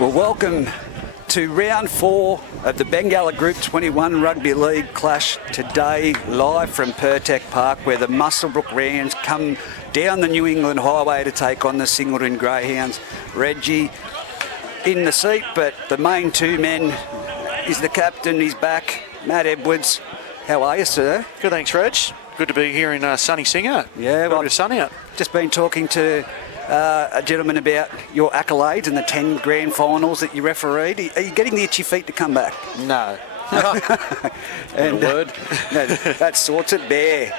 Well, welcome to round 4 of the Bengalla Group 21 Rugby League clash today, live from Pertec Park, where the Muswellbrook Rams come down the New England Highway to take on the Singleton Greyhounds. Reggie in the seat, but the main two men is the captain. He's back, Matt Edwards. How are you, sir? Good, thanks, Reg. Good to be here in sunny Singer. Yeah, well, a bit of sun out. Just been talking to a gentleman about your accolades and the 10 grand finals that you refereed. Are you getting the itchy feet to come back? No. And word. That sorts it. Bear.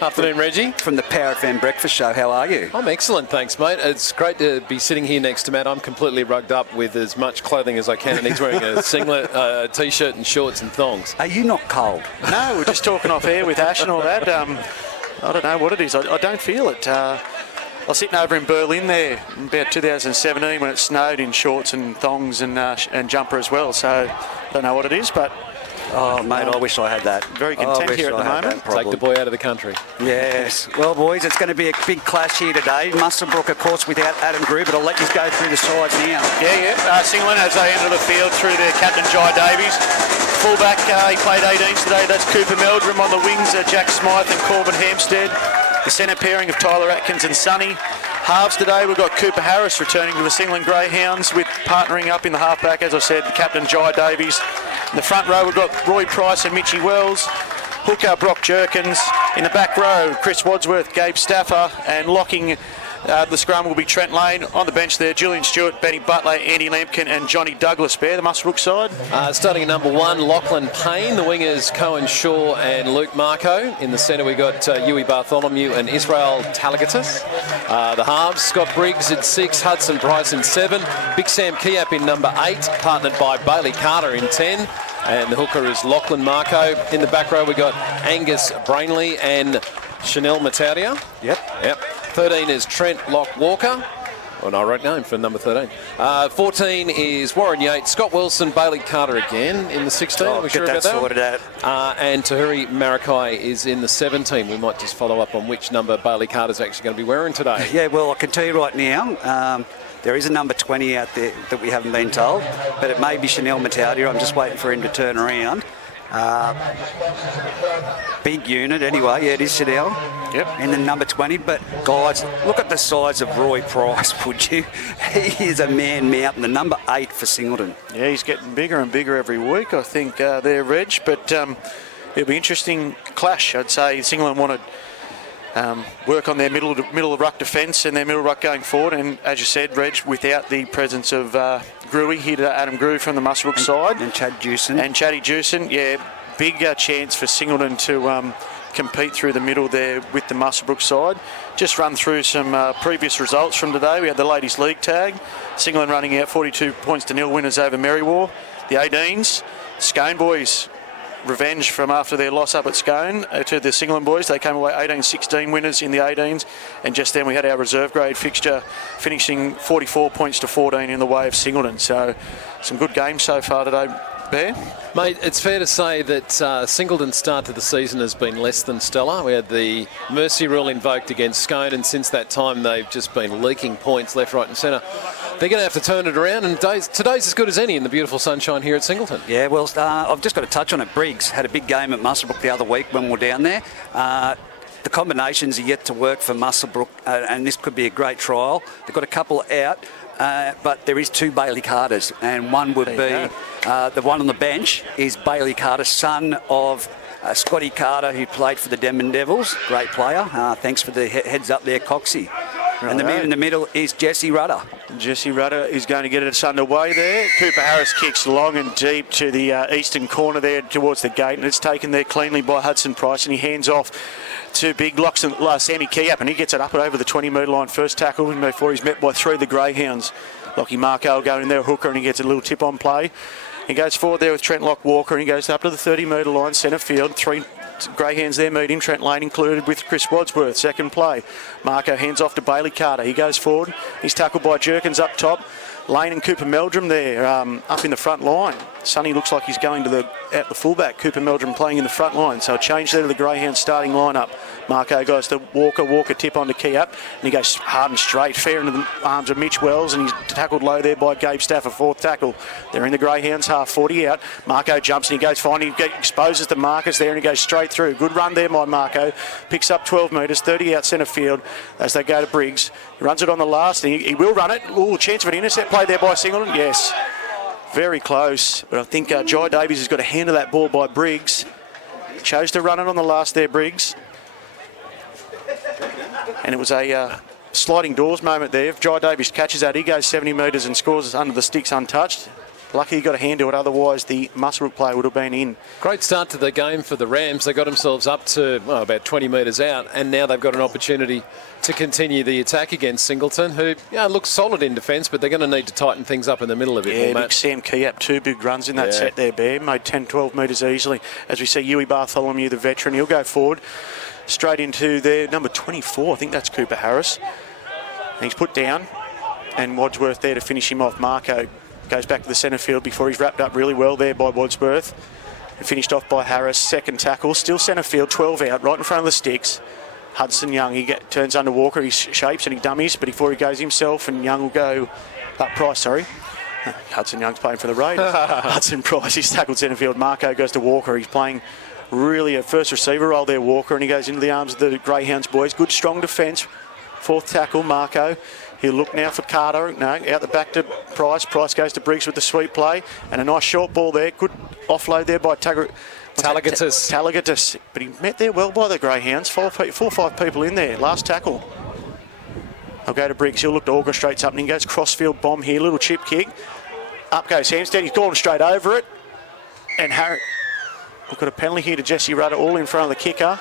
Afternoon, Reggie. From the Power FM Breakfast Show. How are you? I'm excellent, thanks, mate. It's great to be sitting here next to Matt. I'm completely rugged up with as much clothing as I can, and he's wearing a singlet, T-shirt and shorts and thongs. Are you not cold? No, we're just talking off air with Ash and all that. I don't know what it is. I don't feel it. I was sitting over in Berlin there in about 2017 when it snowed in shorts and thongs and jumper as well. So I don't know what it is, but... Oh, mate, I wish I had that. Very content here at the moment. Take the boy out of the country. Yes. Well, boys, it's going to be a big clash here today. Muswellbrook, of course, without Adam Grew, but I'll let you go through the sides now. Yeah. Singleton as they enter the field through their captain, Jai Davies. Fullback, he played 18s today. That's Cooper Meldrum. On the wings, Jack Smythe and Corbin Hampstead. The centre pairing of Tyler Atkins and Sonny. Halves today, we've got Cooper Harris returning to the Singleton Greyhounds with partnering up in the halfback, as I said, the captain, Jai Davies. In the front row, we've got Roy Price and Mitchie Wells. Hooker, Brock Jerkins. In the back row, Chris Wadsworth, Gabe Staffer, and locking the scrum will be Trent Lane. On the bench there, Julian Stewart, Benny Butler, Andy Lampkin and Johnny Douglas. Bear, the Muswellbrook side. Starting at number 1, Lachlan Payne. The wingers, Cohen Shaw and Luke Marco. In the centre, we got Huey Bartholomew and Israel Talagatis. The halves, Scott Briggs at 6, Hudson Price in 7, Big Sam Kiap in number 8, partnered by Bailey Carter in 10. And the hooker is Lachlan Marco. In the back row, we got Angus Brainley and Chanel Mataria. Yep. 13 is Trent Lock Walker. Well, I wrote name for number 13. 14 is Warren Yates, Scott Wilson, Bailey Carter again in the 16. Oh, We're sure about that. Sorted out. And Tahuri Marakai is in the 17. We might just follow up on which number Bailey Carter's actually going to be wearing today. Yeah, well, I can tell you right now, there is a number 20 out there that we haven't been told, but it may be Chanel Matadia. I'm just waiting for him to turn around. Big unit anyway. Yeah, it is Chanel. Yep. And then number 20. But guys, look at the size of Roy Price, would you? He is a man mountain. The number 8 for Singleton. Yeah, he's getting bigger and bigger every week, I think, there, Reg. But it'll be interesting clash. I'd say Singleton wanted work on their middle of ruck defence and their middle ruck going forward. And as you said, Reg, without the presence of Grewy, here to Adam Grew from the Muswellbrook side. And Chad Jewson. And Chatty Jewson, yeah. Big chance for Singleton to compete through the middle there with the Muswellbrook side. Just run through some previous results from today. We had the Ladies League tag. Singleton running out 42 points to 0 winners over Merriwar. The 18s, Scone boys, revenge from after their loss up at Scone to the Singleton boys. They came away 18-16 winners in the 18s. And just then we had our reserve grade fixture finishing 44 points to 14 in the way of Singleton. So some good games so far today, Bear. Mate, it's fair to say that Singleton's start to the season has been less than stellar. We had the mercy rule invoked against Scone, and since that time they've just been leaking points left, right and centre. They're going to have to turn it around, and today's as good as any in the beautiful sunshine here at Singleton. Yeah, well, I've just got to touch on it. Briggs had a big game at Muswellbrook the other week when we were down there. The combinations are yet to work for Muswellbrook, and this could be a great trial. They've got a couple out. But there is 2 Bailey Carters, and one would be the one on the bench is Bailey Carter, son of Scotty Carter, who played for the Denman Devils. Great player. Thanks for the heads up there, Coxie. Right. And the man in the middle is Jesse Rudder. Jesse Rudder is going to get us underway there. Cooper Harris kicks long and deep to the eastern corner there towards the gate, and it's taken there cleanly by Hudson Price, and he hands off to big Sammy Kiap, and he gets it up and over the 20-metre line first tackle before he's met by 3 of the Greyhounds. Lockie Marco going in there, hooker, and he gets a little tip-on play. He goes forward there with Trent Lock Walker, and he goes up to the 30-metre line, centre field. 3 greyhounds there meet him. Trent Lane included with Chris Wadsworth. Second play. Marco hands off to Bailey Carter. He goes forward. He's tackled by Jerkins up top. Lane and Cooper Meldrum there up in the front line. Sonny looks like he's going to out the fullback. Cooper Meldrum playing in the front line. So a change there to the Greyhound starting lineup. Marco goes to Walker. Walker tip on to Key up. And he goes hard and straight. Fair into the arms of Mitch Wells. And he's tackled low there by Gabe Stafford. Fourth tackle. They're in the Greyhounds half. 40 out. Marco jumps and he goes fine. He exposes the Marcus there and he goes straight through. Good run there by Marco. Picks up 12 metres. 30 out centre field as they go to Briggs. He runs it on the last. And he will run it. Ooh, chance of an intercept play there by Singleton. Yes. Very close, but I think Jai Davies has got a hand of that ball by Briggs. Chose to run it on the last there, Briggs. And it was a sliding doors moment there. If Jai Davies catches that, he goes 70 metres and scores under the sticks untouched. Lucky he got a hand to it, otherwise the Muswellbrook play would have been in. Great start to the game for the Rams. They got themselves up to about 20 metres out, and now they've got an opportunity to continue the attack against Singleton, who looks solid in defence, but they're going to need to tighten things up in the middle of it. Yeah, big Sam Keyap, 2 big runs in that set there, Bear. Made 10, 12 metres easily. As we see Huey Bartholomew, the veteran, he'll go forward straight into their number 24. I think that's Cooper Harris. And he's put down, and Wadsworth there to finish him off. Marco goes back to the centre field before he's wrapped up really well there by Wadsworth. And finished off by Harris. Second tackle, still centre field, 12 out, right in front of the sticks. Hudson Young, he turns under Walker, he shapes and he dummies, but before he goes himself, and Young will go, Price, sorry. Hudson Young's playing for the Raiders. Hudson Price, he's tackled centre field. Marco goes to Walker, he's playing really a first receiver role there, Walker, and he goes into the arms of the Greyhounds boys. Good strong defence. Fourth tackle, Marco. He'll look now for Carter. No, out the back to Price. Price goes to Briggs with the sweep play. And a nice short ball there. Good offload there by Talagatis. But he met there well by the Greyhounds. Four or five people in there. Last tackle. I'll go to Briggs. He'll look to orchestrate something. He goes crossfield bomb here. Little chip kick. Up goes Hampstead. He's gone straight over it. And Harry. We've got a penalty here to Jesse Rudder. All in front of the kicker.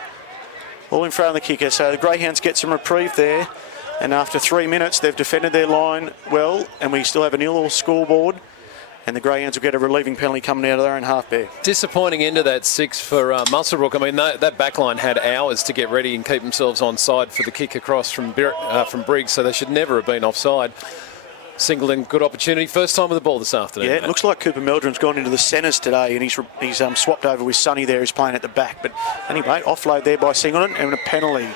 So the Greyhounds get some reprieve there. And after 3 minutes, they've defended their line well, and we still have a 0-0 scoreboard. And the Greyhounds will get a relieving penalty coming out of their own half there. Disappointing end of that 6 for Muswellbrook. I mean, that backline had hours to get ready and keep themselves onside for the kick across from Briggs, so they should never have been offside. Singleton, good opportunity. First time with the ball this afternoon. Yeah, it looks like Cooper Meldrum's gone into the centres today, and he's swapped over with Sonny there, who's playing at the back. But anyway, offload there by Singleton, and a penalty.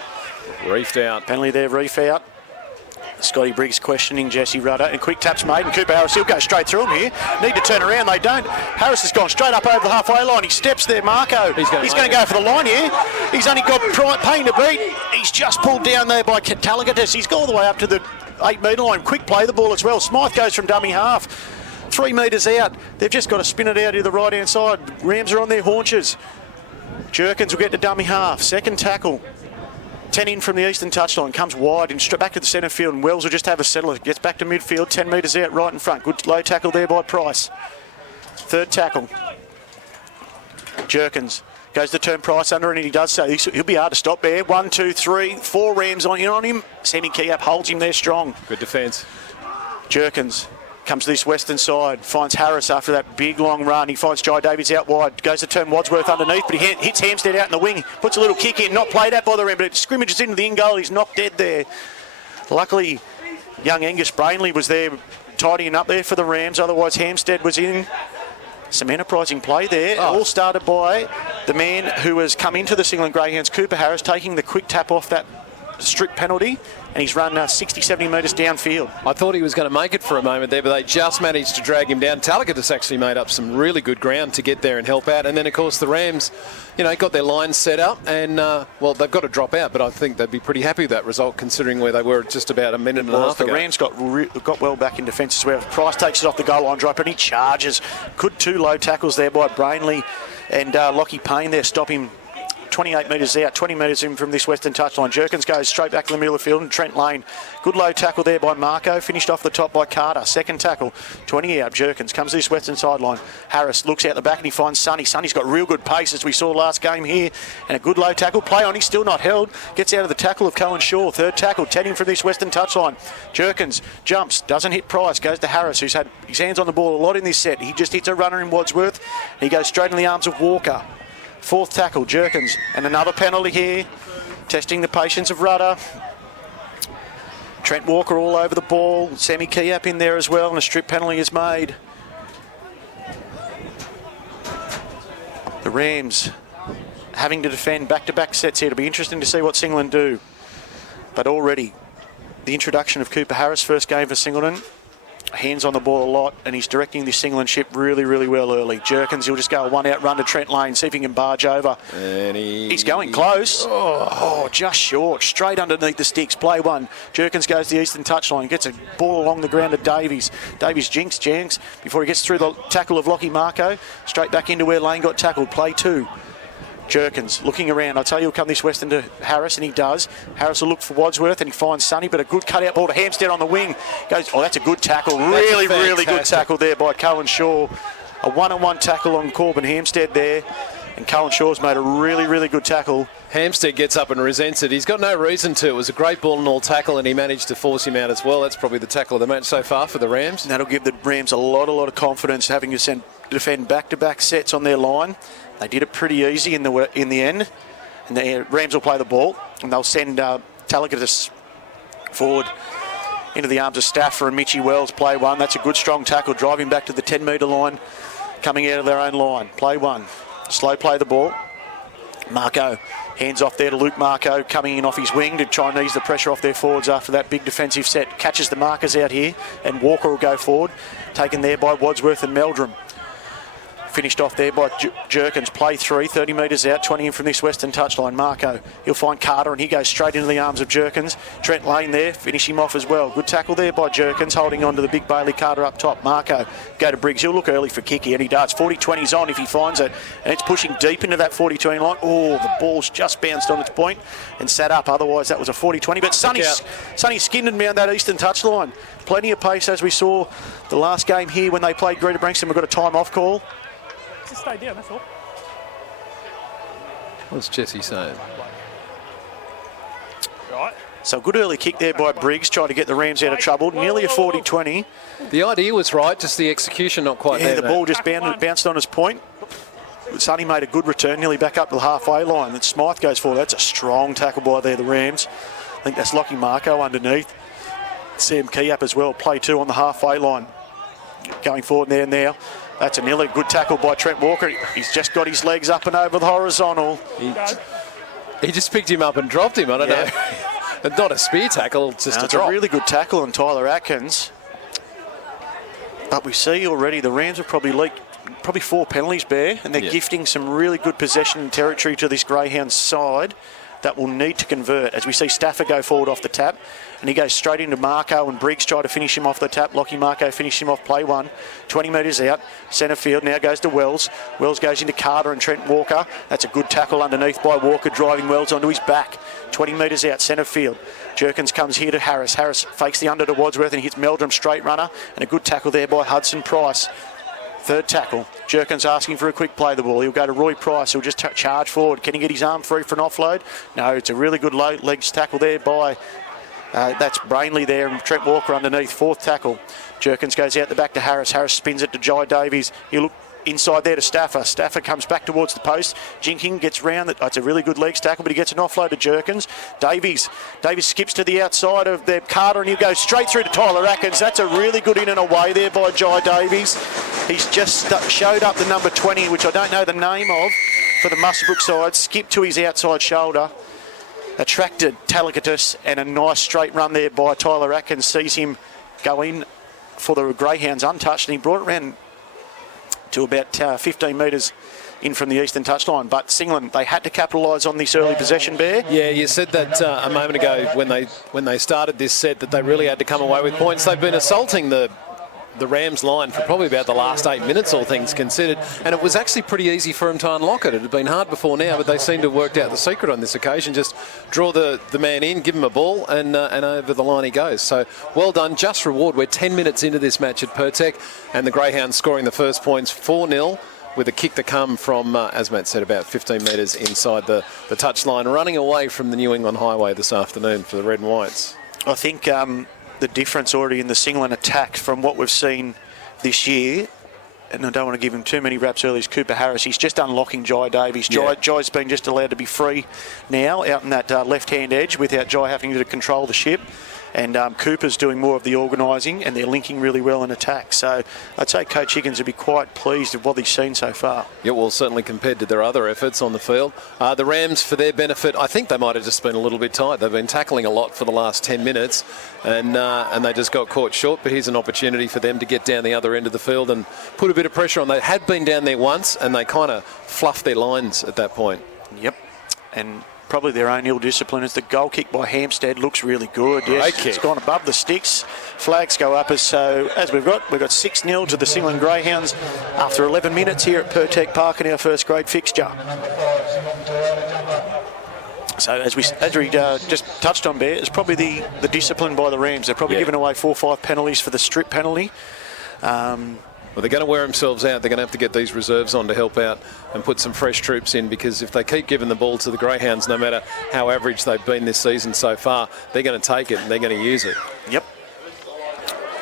Reefed out. Penalty there, reef out. Scotty Briggs questioning Jesse Rudder, and quick taps made, and Cooper Harris, he'll go straight through him here. Need to turn around, they don't. Harris has gone straight up over the halfway line. He steps there, Marco. He's going to go for the line here. He's only got Payne to beat. He's just pulled down there by Talagatis. He's gone all the way up to the 8 metre line. Quick play the ball as well. Smythe goes from dummy half. 3 metres out. They've just got to spin it out to the right hand side. Rams are on their haunches. Jerkins will get to dummy half. Second tackle. 10 in from the eastern touchline, comes wide and straight back to the centre field, and Wells will just have a settler. Gets back to midfield, 10 metres out, right in front. Good low tackle there by Price. Third tackle. Jerkins goes to turn Price under, and he does so. He'll be hard to stop there. 1, 2, 3, 4 Rams on him. Sammy Keyap holds him there strong. Good defence. Jerkins comes to this western side, finds Harris after that big long run. He finds Jai Davies out wide, goes to turn Wadsworth underneath, but he hits Hampstead out in the wing, puts a little kick in, not played at by the Ram, but it scrimmages into the in goal. He's knocked dead there. Luckily, young Angus Brainley was there tidying up there for the Rams, otherwise Hampstead was in. Some enterprising play there. All started by the man who has come into the Singleton Greyhounds, Cooper Harris, taking the quick tap off that strict penalty, and he's run 60, 70 metres downfield. I thought he was going to make it for a moment there, but they just managed to drag him down. Talagatis actually made up some really good ground to get there and help out. And then, of course, the Rams, got their lines set up, and, they've got to drop out, but I think they'd be pretty happy with that result, considering where they were just about a minute and a half ago. The Rams got well back in defence as well. Price takes it off the goal line drive, and he charges. Good 2 low tackles there by Brainley, and Lockie Payne there stop him 28 metres out, 20 metres in from this western touchline. Jerkins goes straight back to the middle of the field, and Trent Lane. Good low tackle there by Marco, finished off the top by Carter. Second tackle, 20 out. Jerkins comes to this western sideline. Harris looks out the back and he finds Sonny. Sonny's got real good pace, as we saw last game here, and a good low tackle. Play on, he's still not held. Gets out of the tackle of Cohen Shaw. Third tackle, 10 in from this western touchline. Jerkins jumps, doesn't hit Price, goes to Harris, who's had his hands on the ball a lot in this set. He just hits a runner in Wadsworth. He goes straight in the arms of Walker. Fourth tackle, Jerkins. And another penalty here. Testing the patience of Rudder. Trent Walker all over the ball. Sammy Kiap in there as well, and a strip penalty is made. The Rams having to defend back-to-back sets here. It'll be interesting to see what Singleton do. But already, the introduction of Cooper Harris, first game for Singleton. Hands on the ball a lot, and he's directing this Singleton ship really, really well early. Jerkins, he'll just go a one-out run to Trent Lane, see if he can barge over. And he's going close. Oh, just short. Straight underneath the sticks. Play one. Jerkins goes to the eastern touchline, gets a ball along the ground to Davies. Davies jinks before he gets through the tackle of Lockie Marco. Straight back into where Lane got tackled. Play two. Jerkins looking around. I tell you, he'll come this Western to Harris, and he does. Harris will look for Wadsworth, and he finds Sonny, but a good cutout ball to Hampstead on the wing. Goes. Oh, that's a good tackle. Really, really good tackle there by Cohen Shaw. A one-on-one tackle on Corbin Hampstead there, and Cohen Shaw's made a really, really good tackle. Hampstead gets up and resents it. He's got no reason to. It was a great ball and all tackle, and he managed to force him out as well. That's probably the tackle of the match so far for the Rams. And that'll give the Rams a lot of confidence, having to defend back-to-back sets on their line. They did it pretty easy in the end, and the Rams will play the ball, and they'll send Talakatis forward into the arms of Stafford and Mitchie Wells. Play one. That's a good strong tackle, driving back to the 10-metre line, coming out of their own line. Play one. Slow play the ball. Marco hands off there to Luke Marco, coming in off his wing to try and ease the pressure off their forwards after that big defensive set. Catches the markers out here, and Walker will go forward, taken there by Wadsworth and Meldrum. Finished off there by Jerkins. Play three, 30 metres out, 20 in from this Western touchline. Marco, he'll find Carter, and he goes straight into the arms of Jerkins. Trent Lane there, finish him off as well. Good tackle there by Jerkins, holding on to the big Bailey Carter up top. Marco, go to Briggs. He'll look early for kicky, and he does. 40-20's on if he finds it, and it's pushing deep into that 40-20 line. Oh, the ball's just bounced on its point and sat up. Otherwise, that was a 40-20. But Sonny skinned him around that eastern touchline. Plenty of pace, as we saw the last game here when they played Greta Brankston. We've got a time-off call. Just stay down, that's all. What's Jesse saying? Right. So good early kick there by Briggs, trying to get the Rams out of trouble. Nearly a 40-20. The idea was right, just the execution not quite there. Yeah, the ball just bounced on his point. Sonny made a good return, nearly back up to the halfway line. And Smythe goes forward. That's a strong tackle by there, the Rams. I think that's Lockie Marco underneath. Sam Kiap as well. Play two on the halfway line. Going forward there now. That's a nearly good tackle by Trent Walker. He's just got his legs up and over the horizontal. He just picked him up and dropped him. I don't know. Not a spear tackle, just a drop. A really good tackle on Tyler Atkins. But we see already the Rams have probably leaked four penalties, Bear, and they're gifting some really good possession and territory to this Greyhound side that will need to convert. As we see Stafford go forward off the tap, and he goes straight into Marco, and Briggs try to finish him off the tap. Lockie Marco finished him off play one. 20 metres out, centre field, now goes to Wells. Wells goes into Carter and Trent Walker. That's a good tackle underneath by Walker, driving Wells onto his back. 20 metres out, centre field. Jerkins comes here to Harris. Harris fakes the under to Wadsworth and hits Meldrum, straight runner, and a good tackle there by Hudson Price. Third tackle. Jerkins asking for a quick play the ball. He'll go to Roy Price. He'll just charge forward. Can he get his arm free for an offload? No, it's a really good legs tackle there by... that's Brainley there, and Trent Walker underneath. Fourth tackle. Jerkins goes out the back to Harris. Harris spins it to Jai Davies. He'll look inside there to Stafford. Stafford comes back towards the post. Jinking gets round. It's a really good legs tackle, but he gets an offload to Jerkins. Davies skips to the outside of their Carter, and he'll go straight through to Tyler Atkins. That's a really good in and away there by Jai Davies. He's just showed up the number 20, which I don't know the name of, for the Muswellbrook side. Skipped to his outside shoulder. Attracted Talakatis, and a nice straight run there by Tyler Atkins. Sees him go in for the Greyhounds untouched, and he brought it around to about 15 metres in from the eastern touchline. But Singleton, they had to capitalise on this early possession, Bear. Yeah, you said that a moment ago when they started this set, that they really had to come away with points. They've been assaulting the Rams line for probably about the last 8 minutes, all things considered, and it was actually pretty easy for them to unlock it. It had been hard before now, but they seem to have worked out the secret on this occasion. Just draw the man in, give him a ball, and over the line he goes. So well done, just reward. We're 10 minutes into this match at Pertec, and the Greyhounds scoring the first points 4-0 with a kick to come from, as Matt said, about 15 metres inside the touchline, running away from the New England Highway this afternoon for the Red and Whites. I think the difference already in the Singleton attack from what we've seen this year and I don't want to give him too many raps early, is Cooper Harris. He's just unlocking Jai Davies. Jai's been just allowed to be free now out in that left-hand edge without Jai having to control the ship. And Cooper's doing more of the organising, and they're linking really well in attack. So I'd say Coach Higgins would be quite pleased with what he's seen so far. Yeah, well, certainly compared to their other efforts on the field. The Rams, for their benefit, I think they might have just been a little bit tight. They've been tackling a lot for the last 10 minutes, and they just got caught short. But here's an opportunity for them to get down the other end of the field and put a bit of pressure on. They had been down there once, and they kind of fluffed their lines at that point. Yep, and probably their own ill discipline as the goal kick by Hampstead looks really good. Yes, it's gone above the sticks. Flags go up as we've got 6-0 to the Singleton Greyhounds after 11 minutes here at Pertec Park in our first grade fixture. So as we just touched on, Bear, it's probably the discipline by the Rams. They're probably given away 4 or 5 penalties for the strip penalty. Well, they're going to wear themselves out. They're going to have to get these reserves on to help out and put some fresh troops in, because if they keep giving the ball to the Greyhounds, no matter how average they've been this season so far, they're going to take it and they're going to use it. Yep.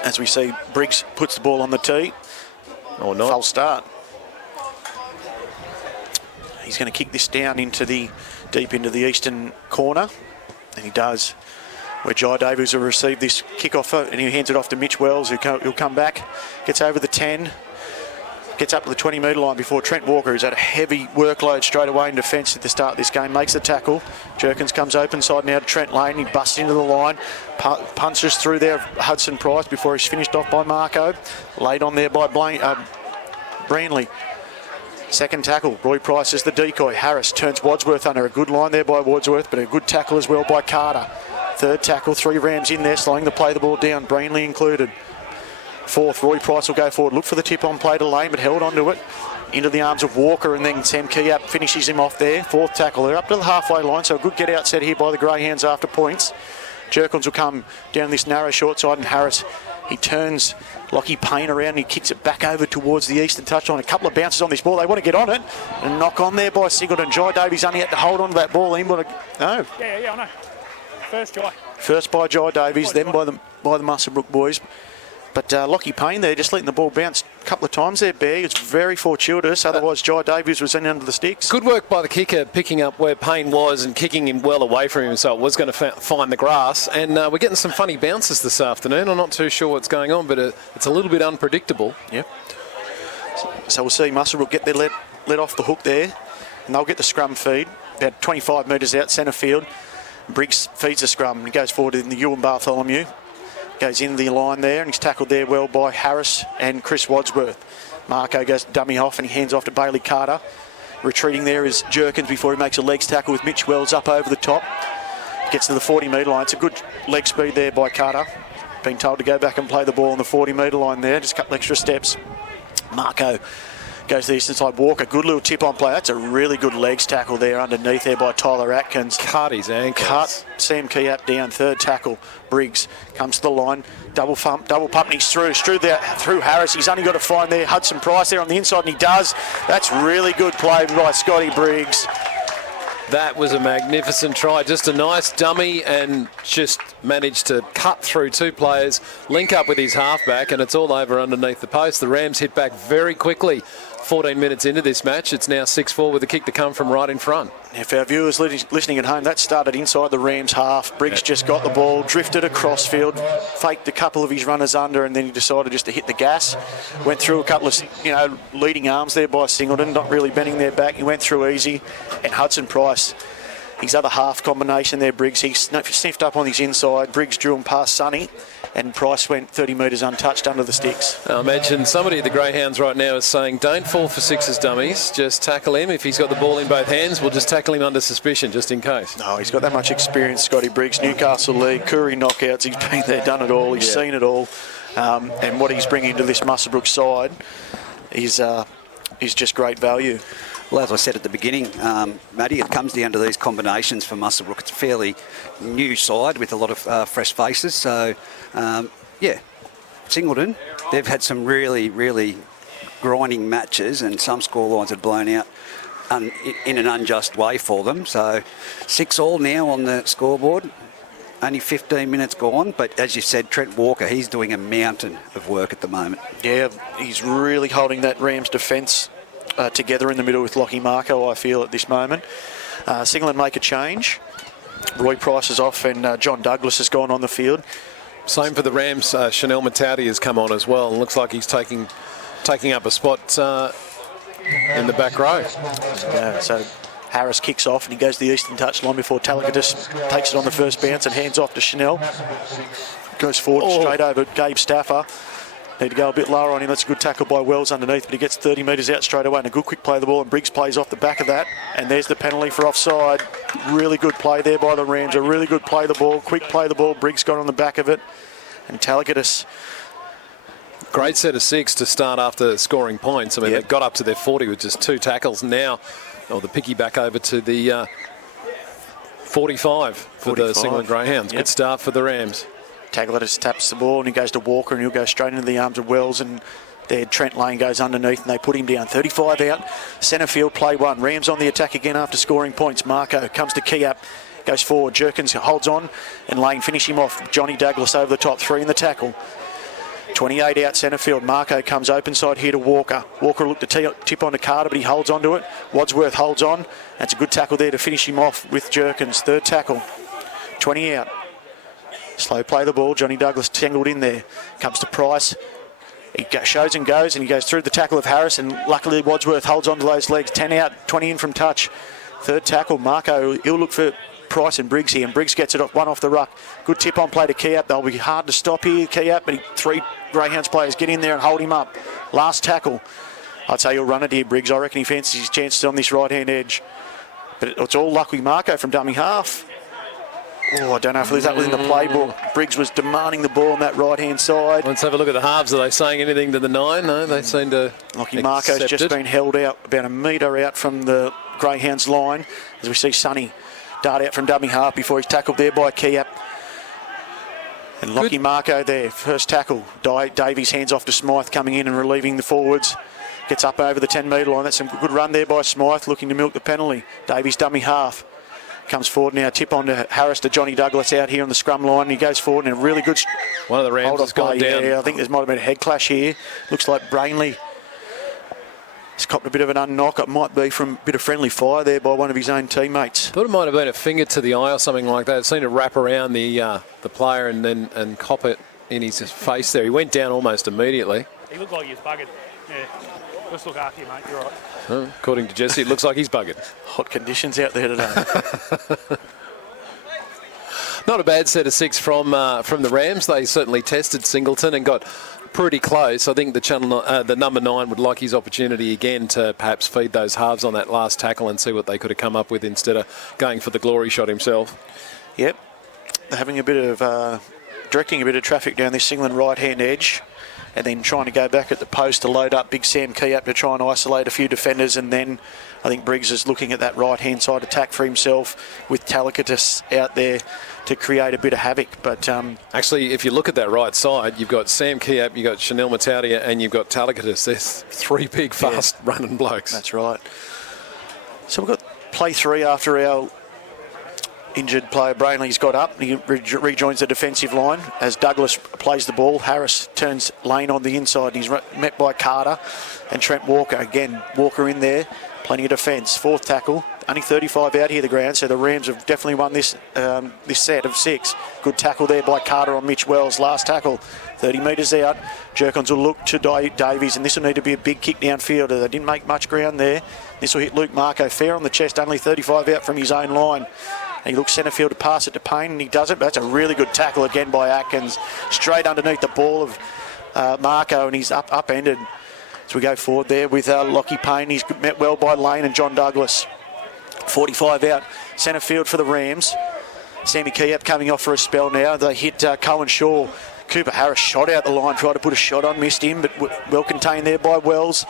As we see, Briggs puts the ball on the tee. Or not. False start. He's going to kick this down deep into the eastern corner, and he does. Where Jai Davies will receive this kick-off, and he hands it off to Mitch Wells, who'll come back, gets over the 10, gets up to the 20-metre line before Trent Walker, who's had a heavy workload straight away in defence at the start of this game, makes the tackle. Jerkins comes open side now to Trent Lane. He busts into the line, punches through there Hudson Price before he's finished off by Marco. Laid on there by Branley. Second tackle, Roy Price is the decoy. Harris turns Wadsworth under. A good line there by Wadsworth, but a good tackle as well by Carter. Third tackle, 3 Rams in there, slowing the ball down, Branley included. Fourth, Roy Price will go forward, look for the tip on play to Lane, but held onto it. Into the arms of Walker, and then Sam Kiap finishes him off there. Fourth tackle, they're up to the halfway line, so a good get out set here by the Greyhounds after points. Jerkins will come down this narrow short side, and Harris, he turns Lockie Payne around, and he kicks it back over towards the eastern touchline. A couple of bounces on this ball, they want to get on it, and knock on there by Singleton. Jai Davies only had to hold on to that ball. No. Yeah, I know. First by Jai Davies, then by the Muswellbrook boys. But Lockie Payne there, just letting the ball bounce a couple of times there, Bear. It's very fortuitous, otherwise Jai Davies was in under the sticks. Good work by the kicker, picking up where Payne was and kicking him well away from him, so it was going to find the grass. And we're getting some funny bounces this afternoon. I'm not too sure what's going on, but it's a little bit unpredictable. Yep. So we'll see Muswellbrook get their let off the hook there, and they'll get the scrum feed, about 25 metres out centre field. Briggs feeds the scrum and goes forward in the Ewan Bartholomew. Goes in the line there, and he's tackled there well by Harris and Chris Wadsworth. Marco goes to dummy off, and he hands off to Bailey Carter. Retreating there is Jerkins before he makes a legs tackle with Mitch Wells up over the top. Gets to the 40-metre line. It's a good leg speed there by Carter. Been told to go back and play the ball on the 40-metre line there. Just a couple extra steps. Marco goes to the eastern side. Walker, good little tip on play. That's a really good legs tackle there underneath there by Tyler Atkins. Cut his ankles. Cut Sam Kiap down. Third tackle. Briggs comes to the line. Double pump, and he's through Harris. He's only got to find there Hudson Price there on the inside, and he does. That's really good play by Scotty Briggs. That was a magnificent try. Just a nice dummy, and just managed to cut through 2 players, link up with his halfback, and it's all over underneath the post. The Rams hit back very quickly. 14 minutes into this match, it's now 6-4 with a kick to come from right in front. If our viewers listening at home, that started inside the Rams half. Briggs just got the ball, drifted across field, faked a couple of his runners under, and then he decided just to hit the gas. Went through a couple of leading arms there by Singleton, not really bending their back. He went through easy, and Hudson Price, his other half combination there, Briggs, he sniffed up on his inside. Briggs drew him past Sonny, and Price went 30 metres untouched under the sticks. I imagine somebody at the Greyhounds right now is saying, don't fall for sixes dummies, just tackle him. If he's got the ball in both hands, we'll just tackle him under suspicion, just in case. No, he's got that much experience, Scotty Briggs. Newcastle League, Koori knockouts, he's been there, done it all, he's seen it all. And what he's bringing to this Muswellbrook side is just great value. Well, as I said at the beginning, Matty, it comes down to these combinations for Muswellbrook. It's a fairly new side with a lot of fresh faces. So, Singleton, they've had some really, really grinding matches, and some scorelines have blown out in an unjust way for them. So 6-all now on the scoreboard. only 15 minutes gone, but as you said, Trent Walker, he's doing a mountain of work at the moment. Yeah, he's really holding that Rams defence together in the middle with Lockie Marco, I feel, at this moment. Singleton make a change. Roy Price is off and John Douglas has gone on the field. Same for the Rams. Chanel Matauti has come on as well, and looks like he's taking up a spot in the back row. Yeah, so Harris kicks off and he goes to the eastern touchline before Talakatis takes it on the first bounce and hands off to Chanel. Goes forward straight over Gabe Staffer. Need to go a bit lower on him. That's a good tackle by Wells underneath, but he gets 30 metres out straight away and a good quick play of the ball, and Briggs plays off the back of that, and there's the penalty for offside. Really good play there by the Rams. A really good play of the ball, quick play of the ball. Briggs got on the back of it, and Talakatis. Great set of 6 to start after scoring points. I mean, They got up to their 40 with just 2 tackles. Now, the picky back over to the 45 for the Singleton Greyhounds. Good start for the Rams. Talakatis taps the ball and he goes to Walker and he'll go straight into the arms of Wells, and there Trent Lane goes underneath and they put him down. 35 out. Centre field, play 1. Rams on the attack again after scoring points. Marco comes to Kiap, goes forward. Jerkins holds on and Lane finish him off. Johnny Douglas over the top. 3 in the tackle. 28 out centre field. Marco comes open side here to Walker. Walker looked to tip on to Carter, but he holds on to it. Wadsworth holds on. That's a good tackle there to finish him off with Jerkins. 3rd tackle. 20 out. Slow play the ball. Johnny Douglas tangled in there. Comes to Price. He shows and goes, and he goes through the tackle of Harris, and luckily Wadsworth holds on to those legs. 10 out, 20 in from touch. 3rd tackle. Marco, he'll look for Price and Briggs here, and Briggs gets it off, one off the ruck. Good tip on play to Kiap. They'll be hard to stop here, Kiap, but 3 Greyhounds players get in there and hold him up. Last tackle. I'd say he'll run it here, Briggs. I reckon he fancies his chances on this right-hand edge. But it's all lucky Marco from dummy half. Oh, I don't know if it was that within the playbook. Briggs was demanding the ball on that right-hand side. Let's have a look at the halves. Are they saying anything to the 9? No, they seem to Lockie Marco's just been held out about a metre out from the Greyhounds line, as we see Sonny dart out from dummy half before he's tackled there by Kiap. And Lockie Marco there, first tackle. Davies hands off to Smythe coming in and relieving the forwards. Gets up over the 10-metre line. That's a good run there by Smythe, looking to milk the penalty. Davies dummy half. Comes forward now, tip on to Harris to Johnny Douglas out here on the scrum line. He goes forward in a really good... One of the Rams has gone down. Yeah, I think there might have been a head clash here. Looks like Brainley has copped a bit of an unknock. It might be from a bit of friendly fire there by one of his own teammates. Thought it might have been a finger to the eye or something like that. It seemed to wrap around the player and cop it in his face there. He went down almost immediately. He looked like he was buggered. Yeah. Let's look after you, mate. You're right. According to Jesse, it looks like he's buggered. Hot conditions out there today. Not a bad set of 6 from the Rams. They certainly tested Singleton and got pretty close. I think the number 9 would like his opportunity again to perhaps feed those halves on that last tackle and see what they could have come up with instead of going for the glory shot himself. Yep. They're having a bit of... directing a bit of traffic down this Singleton right-hand edge, and then trying to go back at the post to load up Big Sam Kiap to try and isolate a few defenders, and then I think Briggs is looking at that right-hand side attack for himself with Talakatis out there to create a bit of havoc. But actually, if you look at that right side, you've got Sam Kiap, you've got Chanel Matauti, and you've got Talakatis. There's 3 big, fast-running blokes. That's right. So we've got play 3 after our injured player Brainley's got up. He rejoins the defensive line as Douglas plays the ball. Harris turns Lane on the inside. He's met by Carter and Trent Walker. Again, Walker in there. Plenty of defence. 4th tackle. Only 35 out here, the ground, so the Rams have definitely won this set of 6. Good tackle there by Carter on Mitch Wells. Last tackle, 30 metres out. Jerkins will look to Davies, and this will need to be a big kick downfield. They didn't make much ground there. This will hit Luke Marco fair on the chest, only 35 out from his own line. And he looks centre field to pass it to Payne, and he does it. But that's a really good tackle again by Atkins. Straight underneath the ball of Marco, and he's upended. So we go forward there with Lockie Payne. He's met well by Lane and John Douglas. 45 out, centre field for the Rams. Sammy Kiap coming off for a spell now. They hit Cohen Shaw. Cooper Harris shot out the line, tried to put a shot on, missed him, but well contained there by Wells.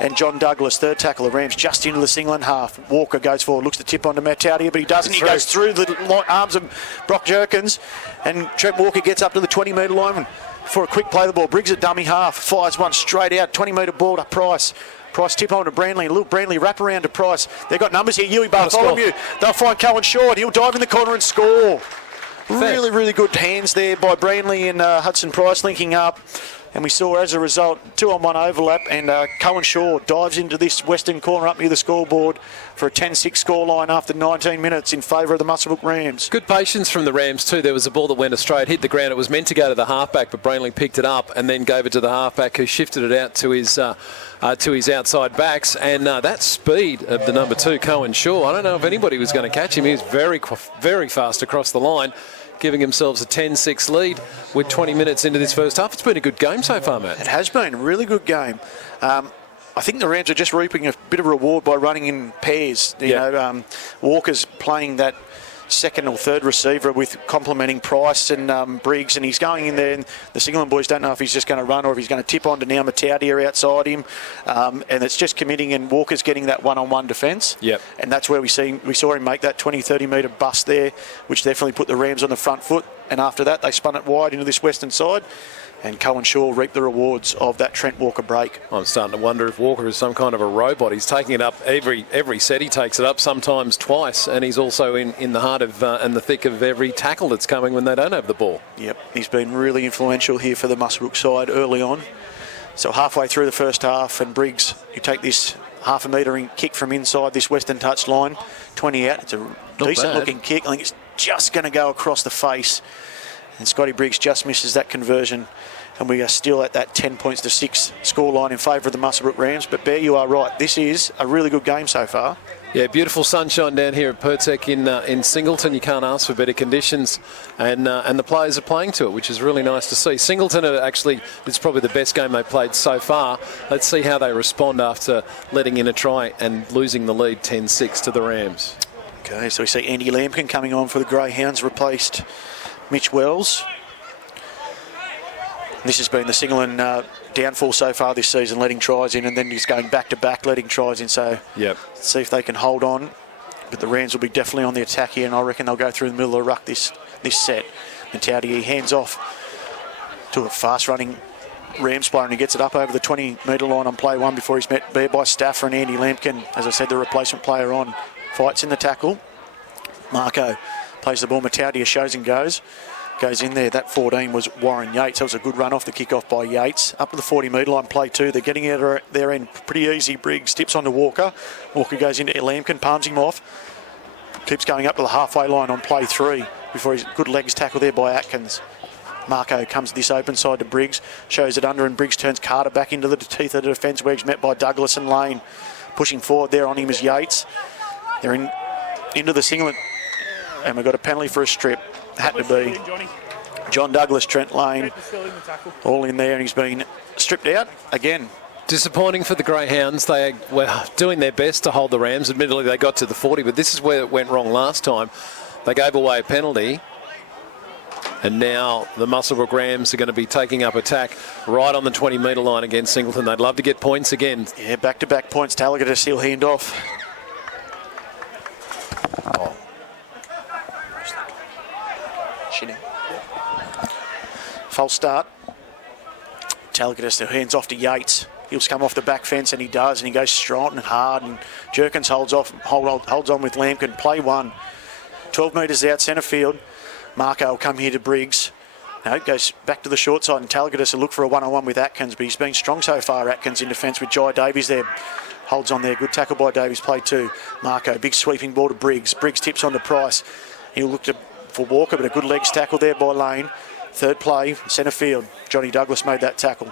And John Douglas, 3rd tackle. The Rams just into the Singleton half. Walker goes forward, looks to tip onto Matauti, but he doesn't. He goes through the arms of Brock Jerkins, and Trent Walker gets up to the 20-metre line for a quick play of the ball. Briggs at dummy half, fires one straight out, 20-metre ball to Price. Price tip on to Branley, a little Branley wrap around to Price. They've got numbers here. Bartholomew. They'll find Cohen Shaw, and he'll dive in the corner and score. Really, really good hands there by Branley and Hudson Price linking up. And we saw, as a result, 2-on-1 overlap, and Cohen Shaw dives into this western corner up near the scoreboard for a 10-6 scoreline after 19 minutes in favour of the Muswellbrook Rams. Good patience from the Rams too. There was a ball that went astray, it hit the ground. It was meant to go to the halfback, but Branley picked it up and then gave it to the halfback, who shifted it out to his outside backs. And that speed of the number 2, Cohen Shaw, I don't know if anybody was going to catch him. He was very, very fast across the line, giving themselves a 10-6 lead with 20 minutes into this first half. It's been a good game so far, Matt. It has been a really good game. I think the Rams are just reaping a bit of reward by running in pairs. You know, Walker's playing that second or third receiver with complementing Price and Briggs, and he's going in there, and the Singleton boys don't know if he's just going to run or if he's going to tip on to now Mataudia outside him, and it's just committing, and Walker's getting that one-on-one defence. Yep. And that's where we saw him make that 20-30 metre bust there, which definitely put the Rams on the front foot, and after that they spun it wide into this western side, and Cohen Shaw reaped the rewards of that Trent Walker break. I'm starting to wonder if Walker is some kind of a robot. He's taking it up every set. He takes it up, sometimes twice, and he's also in the heart of and the thick of every tackle that's coming when they don't have the ball. Yep, he's been really influential here for the Muswellbrook side early on. So halfway through the first half, and Briggs, you take this half a metre kick from inside this western touch line, 20 out. It's a decent looking kick. I think it's just going to go across the face. And Scotty Briggs just misses that conversion, and we are still at that 10 points to 6 scoreline in favour of the Muswellbrook Rams. But Bear, you are right. This is a really good game so far. Yeah, beautiful sunshine down here at Pertec in Singleton. You can't ask for better conditions, and the players are playing to it, which is really nice to see. Singleton are actually, it's probably the best game they've played so far. Let's see how they respond after letting in a try and losing the lead 10-6 to the Rams. Okay, so we see Andy Lampkin coming on for the Greyhounds, replaced Mitch Wells. This has been the Singleton downfall so far this season, letting tries in, and then he's going back-to-back letting tries in. So yep, let's see if they can hold on. But the Rams will be definitely on the attack here, and I reckon they'll go through the middle of the ruck this set. And Taudier hands off to a fast-running Rams player, and he gets it up over the 20-metre line on play one before he's met there by Stafford and Andy Lampkin. As I said, the replacement player on. Fights in the tackle. Marco plays the ball. Mataudia shows and goes in there. That 14 was Warren Yates. That was a good run off the kick-off by Yates. Up to the 40-metre line, play 2. They're getting out of their end pretty easy. Briggs tips onto Walker. Walker goes into Lampkin, palms him off. Keeps going up to the halfway line on play 3 before he's good legs tackle there by Atkins. Marco comes this open side to Briggs, shows it under, and Briggs turns Carter back into the teeth of the defence where he's met by Douglas and Lane. Pushing forward there on him is Yates. They're into the Singlet, and we've got a penalty for a strip. Had to be John Douglas, Trent Lane, all in there, and he's been stripped out again. Disappointing for the Greyhounds. They were doing their best to hold the Rams. Admittedly, they got to the 40, but this is where it went wrong last time. They gave away a penalty, and now the Muswellbrook Rams are going to be taking up attack right on the 20-metre line against Singleton. They'd love to get points again. Yeah, back-to-back points. Talligatus, he'll hand off. Oh. False start. Talligatus, the hands off to Yates. He'll come off the back fence, and he does, and he goes strong and hard, and Jerkins holds on with Lampkin. Play 1. 12 metres out, centre field. Marco will come here to Briggs. No, it goes back to the short side, and Talligatus will look for a one-on-one with Atkins, but he's been strong so far, Atkins, in defence with Jai Davies there. Holds on there. Good tackle by Davies. Play 2. Marco, big sweeping ball to Briggs. Briggs tips on to Price. He'll look for Walker, but a good legs tackle there by Lane. Third play, centre field. Johnny Douglas made that tackle.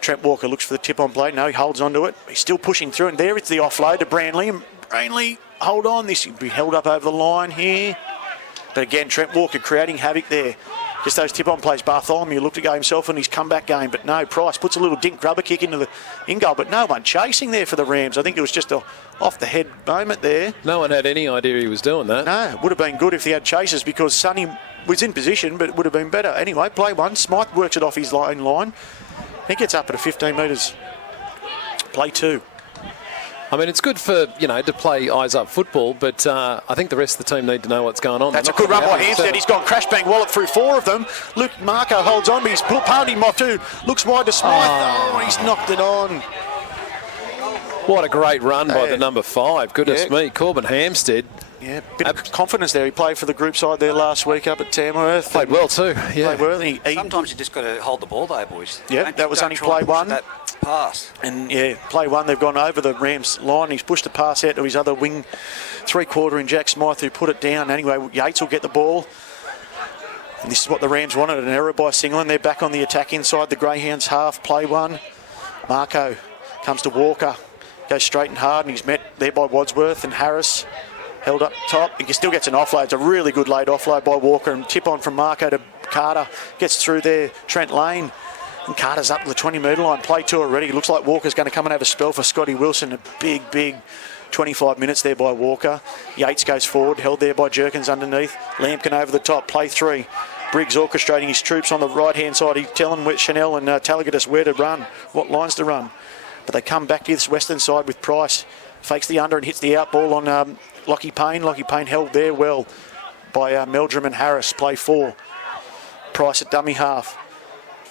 Trent Walker looks for the tip on play. No, he holds on to it. He's still pushing through, and there it's the offload to Branley. And Branley, hold on. This will be held up over the line here. But again, Trent Walker creating havoc there. Just those tip-on plays. Bartholomew looked to go himself in his comeback game, but no. Price puts a little dink grubber kick into the in-goal, but no one chasing there for the Rams. I think it was just a off-the-head moment there. No one had any idea he was doing that. No, it would have been good if he had chasers, because Sonny was in position, but it would have been better. Anyway, play 1. Smythe works it off his line. He gets up at 15 metres. Play 2. I mean, it's good for, to play eyes-up football, but I think the rest of the team need to know what's going on. That's a good run by Hampstead. He's gone crash-bang wallop through 4 of them. Luke Marco holds on, but he's palmed him off too. Looks wide to Smythe. Oh, he's knocked it on. What a great run by the number 5. Goodness me, Corbin Hampstead. Yeah, bit of confidence there. He played for the group side there last week up at Tamworth. Played well too. Yeah. Played well. He Sometimes you just got to hold the ball though, boys. Yeah, that was only play one. That pass. And yeah, play one, they've gone over the Rams line. He's pushed the pass out to his other wing, 3/4 in Jack Smythe, who put it down. Anyway, Yates will get the ball. And this is what the Rams wanted, an error by Singleton. They're back on the attack inside the Greyhounds half, play one. Marco comes to Walker, goes straight and hard, and he's met there by Wadsworth and Harris. Held up top. He still gets an offload. It's a really good late offload by Walker, and tip on from Marco to Carter. Gets through there, Trent Lane. And Carter's up to the 20-metre line. Play two already. Looks like Walker's going to come and have a spell for Scotty Wilson. A big 25 minutes there by Walker. Yates goes forward, held there by Jerkins underneath. Lampkin over the top. Play three. Briggs orchestrating his troops on the right-hand side. He's telling Chanel and Talagatis where to run, what lines to run. But they come back to this western side with Price. Fakes the under and hits the out ball on Lockie Payne. Lockie Payne held there well by Meldrum and Harris. Play four. Price at dummy half.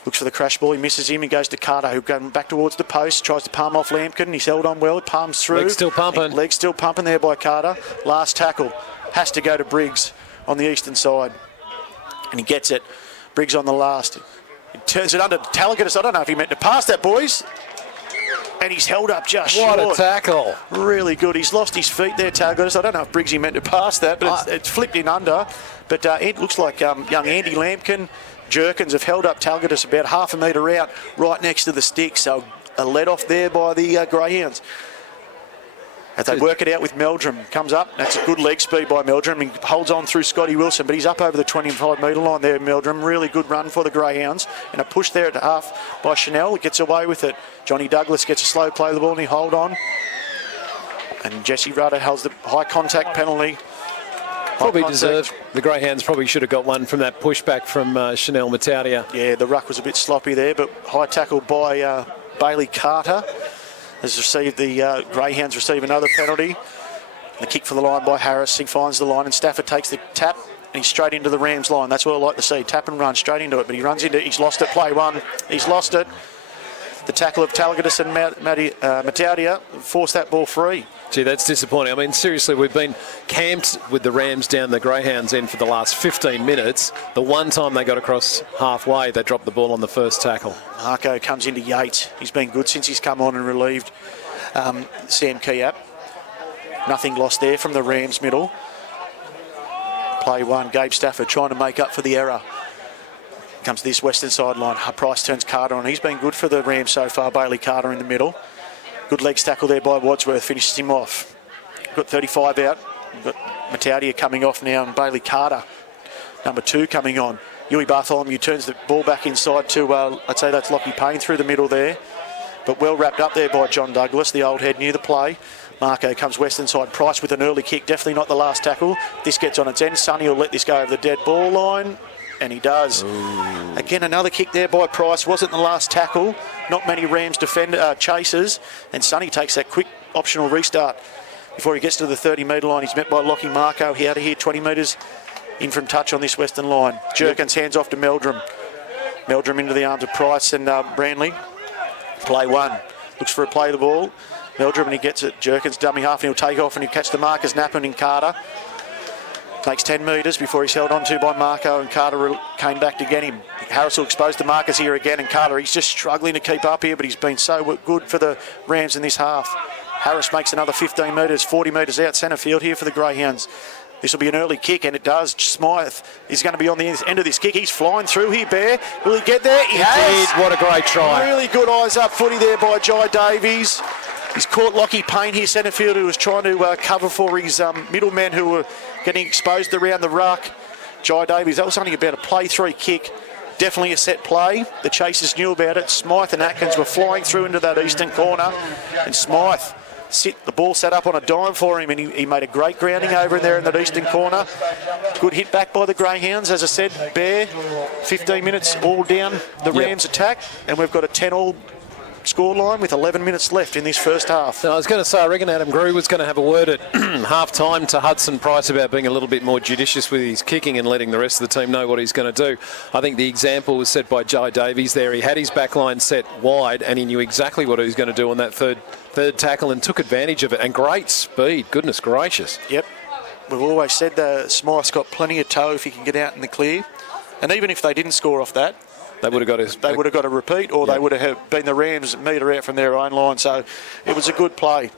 Looks for the crash ball. He misses him. He goes to Carter, who goes back towards the post. Tries to palm off Lampkin. He's held on well. Palms through. Legs still pumping. Legs still pumping there by Carter. Last tackle. Has to go to Briggs on the eastern side. And he gets it. Briggs on the last. He turns it under to Talagatis. I don't know if he meant to pass that, boys. And he's held up just short. What a tackle. Really good. He's lost his feet there, Talagatis. I don't know if Briggsy meant to pass that, but it's flipped in under. But it looks like young Andy Lampkin, Jerkins have held up Talagatis about half a metre out, right next to the stick. So a let off there by the Greyhounds. As they work it out with Meldrum. Comes up. That's a good leg speed by Meldrum. He holds on through Scotty Wilson, but he's up over the 25-metre line there, Meldrum. Really good run for the Greyhounds. And a push there at half by Chanel. He gets away with it. Johnny Douglas gets a slow play of the ball and he hold on. And Jesse Rudder holds the high contact penalty. Probably deserved. The Greyhounds probably should have got one from that pushback from Chanel Mataudia. Yeah, the ruck was a bit sloppy there, but high tackle by Bailey Carter. Has received the Greyhounds receive another penalty. The kick for the line by Harris. He finds the line and Stafford takes the tap and he's straight into the Rams line. That's what I like to see. Tap and run straight into it, but he runs into it. He's lost it. Play one. He's lost it. The tackle of Talagatis and Mataudia forced that ball free. Gee, that's disappointing. I mean, seriously, we've been camped with the Rams down the Greyhounds end for the last 15 minutes. The one time they got across halfway, they dropped the ball on the first tackle. Marco comes into Yates. He's been good since he's come on and relieved Sam Keap. Nothing lost there from the Rams middle. Play one, Gabe Stafford trying to make up for the error. Comes to this western sideline. Price turns Carter on. He's been good for the Rams so far. Bailey Carter in the middle. Good leg tackle there by Wadsworth. Finishes him off. Got 35 out. Got Mataudia coming off now and Bailey Carter, number 2, coming on. Huey Bartholomew turns the ball back inside to, I'd say that's Lockie Payne through the middle there. But well wrapped up there by John Douglas. The old head knew the play. Marco comes western side. Price with an early kick. Definitely not the last tackle. This gets on its end. Sonny will let this go over the dead ball line. And he does. Ooh. Again, another kick there by Price. Wasn't the last tackle. Not many Rams chasers. And Sonny takes that quick optional restart. Before he gets to the 30-metre line, he's met by Lockie Marco. He out of here 20 metres in from touch on this western line. Jerkins hands off to Meldrum. Meldrum into the arms of Price and Branley. Play one. Looks for a play of the ball. Meldrum and he gets it. Jerkins dummy half and he'll take off and he'll catch the markers Nappin and Carter. Makes 10 metres before he's held onto by Marco and Carter came back to get him. Harris will expose the markers here again and Carter, he's just struggling to keep up here, but he's been so good for the Rams in this half. Harris makes another 15 metres, 40 metres out centre field here for the Greyhounds. This will be an early kick and it does. Smythe is going to be on the end of this kick. He's flying through here, Bear. Will he get there? He has. What a great try. Really good eyes up footy there by Jai Davies. He's caught Lockie Payne here, centre field, who was trying to cover for his middlemen who were getting exposed around the ruck. Jai Davies, that was only about a play-3 kick. Definitely a set play. The chasers knew about it. Smythe and Atkins were flying through into that eastern corner. And Smythe, the ball set up on a dime for him and he made a great grounding over in there in that eastern corner. Good hit back by the Greyhounds. As I said, Bear, 15 minutes all down the Rams attack. And we've got a 10-all scoreline with 11 minutes left in this first half. So I was going to say, I reckon Adam Grew was going to have a word at half-time to Hudson Price about being a little bit more judicious with his kicking and letting the rest of the team know what he's going to do. I think the example was set by Jai Davies there. He had his back line set wide and he knew exactly what he was going to do on that third tackle and took advantage of it. And great speed, goodness gracious. Yep. We've always said that Smythe's got plenty of toe if he can get out in the clear. And even if they didn't score off that, they would have got a repeat, or they would have been the Rams metre out from their own line. So it was a good play.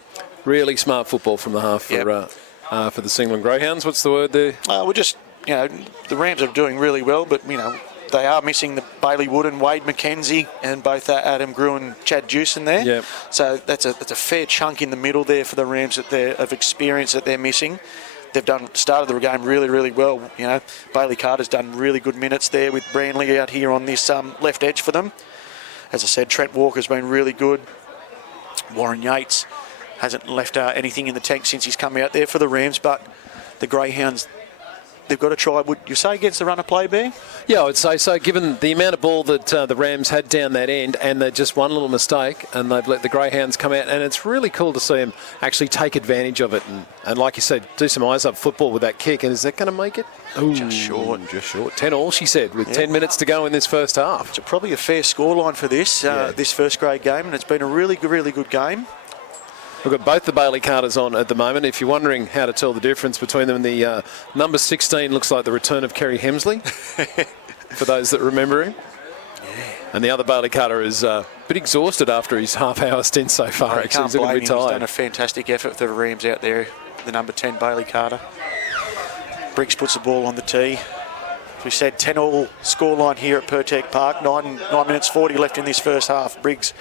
Really smart football from the half for the Singleton Greyhounds. What's the word there? We're just, the Rams are doing really well, but, they are missing the Bailey Wood and Wade McKenzie and both Adam Grew and Chad Jewson there. Yep. So that's a fair chunk in the middle there for the Rams of experience that they're missing. They've started the game really, really well. Bailey Carter's done really good minutes there with Branley out here on this left edge for them. As I said, Trent Walker's been really good. Warren Yates hasn't left anything in the tank since he's come out there for the Rams, but the Greyhounds, they've got to try, would you say, against the run of play, Bear? Yeah, I would say so, given the amount of ball that the Rams had down that end, and they just one little mistake, and they've let the Greyhounds come out, and it's really cool to see them actually take advantage of it, and like you said, do some eyes-up football with that kick, and is that going to make it? Ooh, just short. 10-all, she said, with 10 minutes to go in this first half. It's probably a fair scoreline for this first grade game, and it's been a really good game. We've got both the Bailey Carters on at the moment. If you're wondering how to tell the difference between them, the number 16 looks like the return of Kerry Hemsley, for those that remember him. Yeah. And the other Bailey Carter is a bit exhausted after his half-hour stint so far. Actually, he's looking a bit tired. He's done a fantastic effort for the Rams out there, the number 10 Bailey Carter. Briggs puts the ball on the tee. As we said, 10-all scoreline here at Pertec Park. 9 minutes 40 left in this first half. Briggs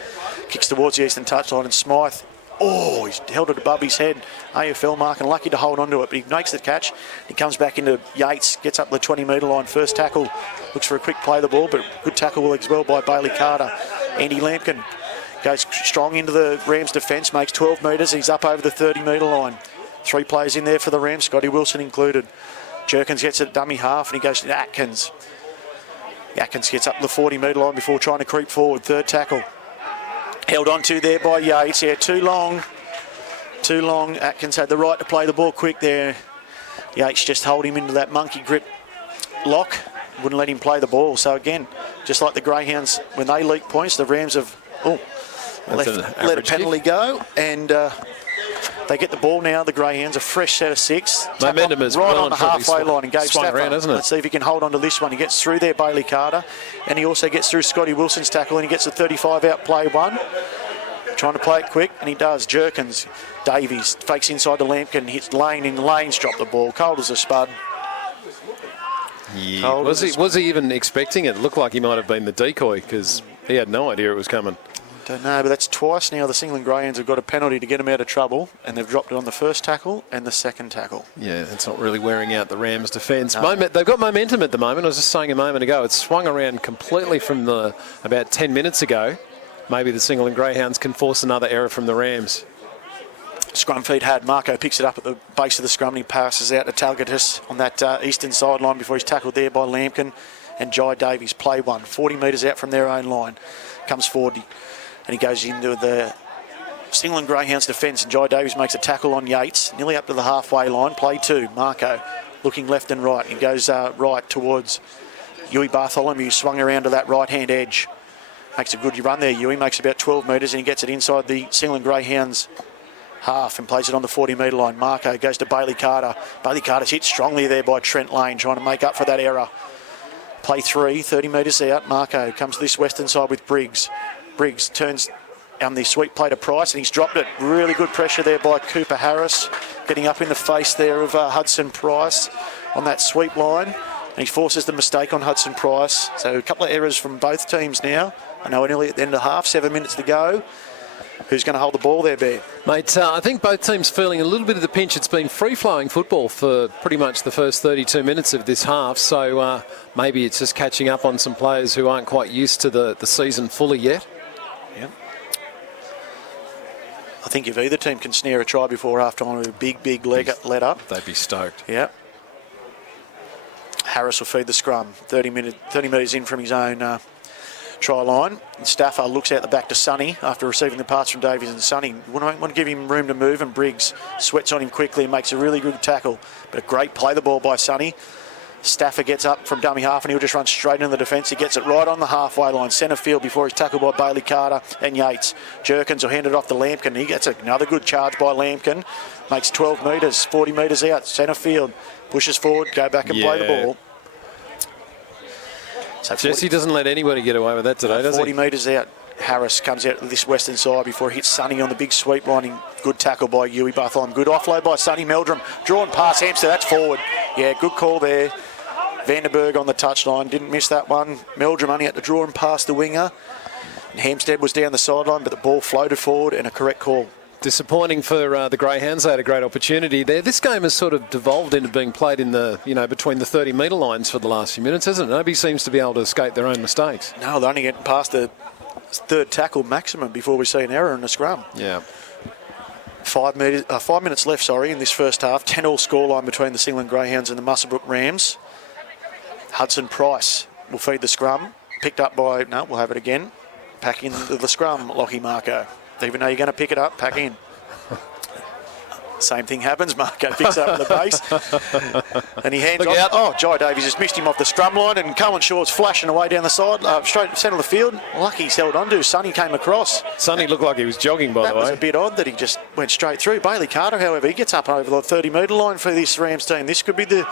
kicks towards the eastern touchline, and Smythe, he's held it above his head. AFL mark, and lucky to hold on to it, but he makes the catch. He comes back into Yates, gets up the 20-metre line. First tackle, looks for a quick play of the ball, but good tackle as well by Bailey Carter. Andy Lampkin goes strong into the Rams' defence, makes 12 metres. He's up over the 30-metre line. 3 players in there for the Rams, Scotty Wilson included. Jerkins gets a dummy half, and he goes to Atkins. Atkins gets up the 40-metre line before trying to creep forward. Third tackle. Held on to there by Yates. Yeah, too long. Atkins had the right to play the ball quick there. Yates just held him into that monkey grip lock. Wouldn't let him play the ball. So again, just like the Greyhounds, when they leak points, the Rams have let a penalty go. And they get the ball now. The Greyhounds, a fresh set of 6. Momentum is right on the halfway line. And Gabe Stafford, around, isn't it? Let's see if he can hold on to this one. He gets through there, Bailey Carter. And he also gets through Scotty Wilson's tackle, and he gets a 35 out play one. Trying to play it quick, and he does. Jerkins, Davies fakes inside the Lampkin, hits Lane in Lane's dropped the ball. Cold as a spud. Yeah. Was he even expecting it? It looked like he might have been the decoy, because he had no idea it was coming. Don't know, but that's twice now the Singleton Greyhounds have got a penalty to get them out of trouble, and they've dropped it on the first tackle and the second tackle. Yeah, it's not really wearing out the Rams' defence. No. They've got momentum at the moment. I was just saying a moment ago, it's swung around completely from about 10 minutes ago. Maybe the Singleton Greyhounds can force another error from the Rams. Scrum feed had. Marco picks it up at the base of the scrum, and he passes out to Talgatis on that eastern sideline before he's tackled there by Lampkin and Jai Davies. Play one, 40 metres out from their own line. Comes forward, and he goes into the Singleton Greyhounds defence, and Jai Davies makes a tackle on Yates, nearly up to the halfway line. Play 2, Marco looking left and right. He goes right towards Huey Bartholomew, swung around to that right-hand edge. Makes a good run there, Huey. Makes about 12 metres, and he gets it inside the Singleton Greyhounds half and plays it on the 40-metre line. Marco goes to Bailey Carter. Bailey Carter's hit strongly there by Trent Lane, trying to make up for that error. Play 3, 30 metres out. Marco comes to this western side with Briggs. Briggs turns on the sweep play to Price, and he's dropped it. Really good pressure there by Cooper Harris, getting up in the face there of Hudson Price on that sweep line. And he forces the mistake on Hudson Price. So a couple of errors from both teams now. I know we're nearly at the end of the half, 7 minutes to go. Who's going to hold the ball there, Bear? Mate, I think both teams feeling a little bit of the pinch. It's been free-flowing football for pretty much the first 32 minutes of this half, so maybe it's just catching up on some players who aren't quite used to the season fully yet. Yeah. I think if either team can snare a try before half-time with a big let up, they'd be stoked. Yeah. Harris will feed the scrum. 30 metres in from his own try line. And Stafford looks out the back to Sonny after receiving the pass from Davies, and Sonny want to give him room to move, and Briggs sweats on him quickly and makes a really good tackle. But a great play the ball by Sonny. Stafford gets up from dummy half and he'll just run straight into the defence. He gets it right on the halfway line, centre field, before he's tackled by Bailey Carter and Yates. Jerkins will hand it off to Lampkin. He gets another good charge by Lampkin. Makes 12 metres, 40 metres out, centre field. Pushes forward, go back and play the ball. So Jesse doesn't let anybody get away with that today, does he? 40 metres out. Harris comes out to this western side before he hits Sonny on the big sweep line. Good tackle by Huey Bartholomew. Good offload by Sonny Meldrum. Drawn past Hampstead. That's forward. Yeah, good call there. Vandenberg on the touchline. Didn't miss that one. Meldrum only had to draw him past the winger. And Hampstead was down the sideline, but the ball floated forward, and a correct call. Disappointing for the Greyhounds. They had a great opportunity there. This game has sort of devolved into being played in the, between the 30-metre lines for the last few minutes, hasn't it? Nobody seems to be able to escape their own mistakes. No, they're only getting past the third tackle maximum before we see an error in the scrum. Yeah. 5 minutes left, in this first half. 10-all scoreline between the Singleton Greyhounds and the Muswellbrook Rams. Hudson Price will feed the scrum. Picked up by... No, we'll have it again. Pack in the scrum, Lockie Marco. Even though you're going to pick it up, pack in. Same thing happens. Marco picks up the base. And he hands off. Oh, Jai Davies just missed him off the scrum line, and Cohen Shaw's flashing away down the side, straight centre of the field. Lucky he's held on to. Sonny came across. Sonny looked like he was jogging, by the way. That was a bit odd that he just went straight through. Bailey Carter, however, he gets up over the 30-metre line for this Rams team. This could be the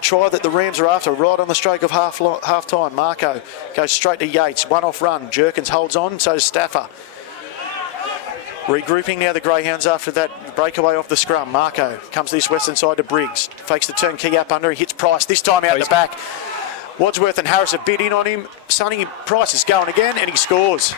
try that the Rams are after, right on the stroke of half time. Marco goes straight to Yates. One off run. Jerkins holds on, so does Stafford. Regrouping now the Greyhounds after that breakaway off the scrum. Marco comes to this western side to Briggs. Fakes the turn key up under. He hits Price, this time out the back. Wadsworth and Harris a bit in on him. Sonny Price is going again, and he scores.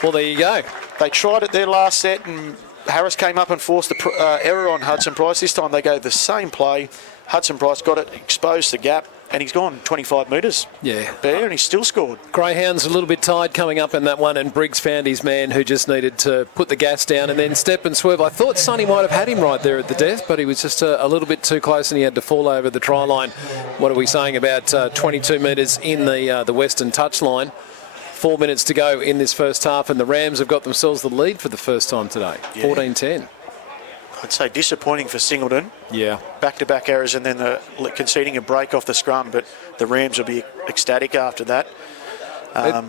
Well, there you go. They tried it their last set, and Harris came up and forced the error on Hudson Price. This time they go the same play. Hudson Price got it, exposed the gap, and he's gone 25 metres. Yeah. There, and he still scored. Greyhounds a little bit tired coming up in that one, and Briggs found his man who just needed to put the gas down and then step and swerve. I thought Sonny might have had him right there at the death, but he was just a little bit too close and he had to fall over the try line. What are we saying, about 22 metres in the western touchline? 4 minutes to go in this first half, and the Rams have got themselves the lead for the first time today, 14-10. I'd say disappointing for Singleton. Yeah. Back-to-back errors and then conceding a break off the scrum, but the Rams will be ecstatic after that.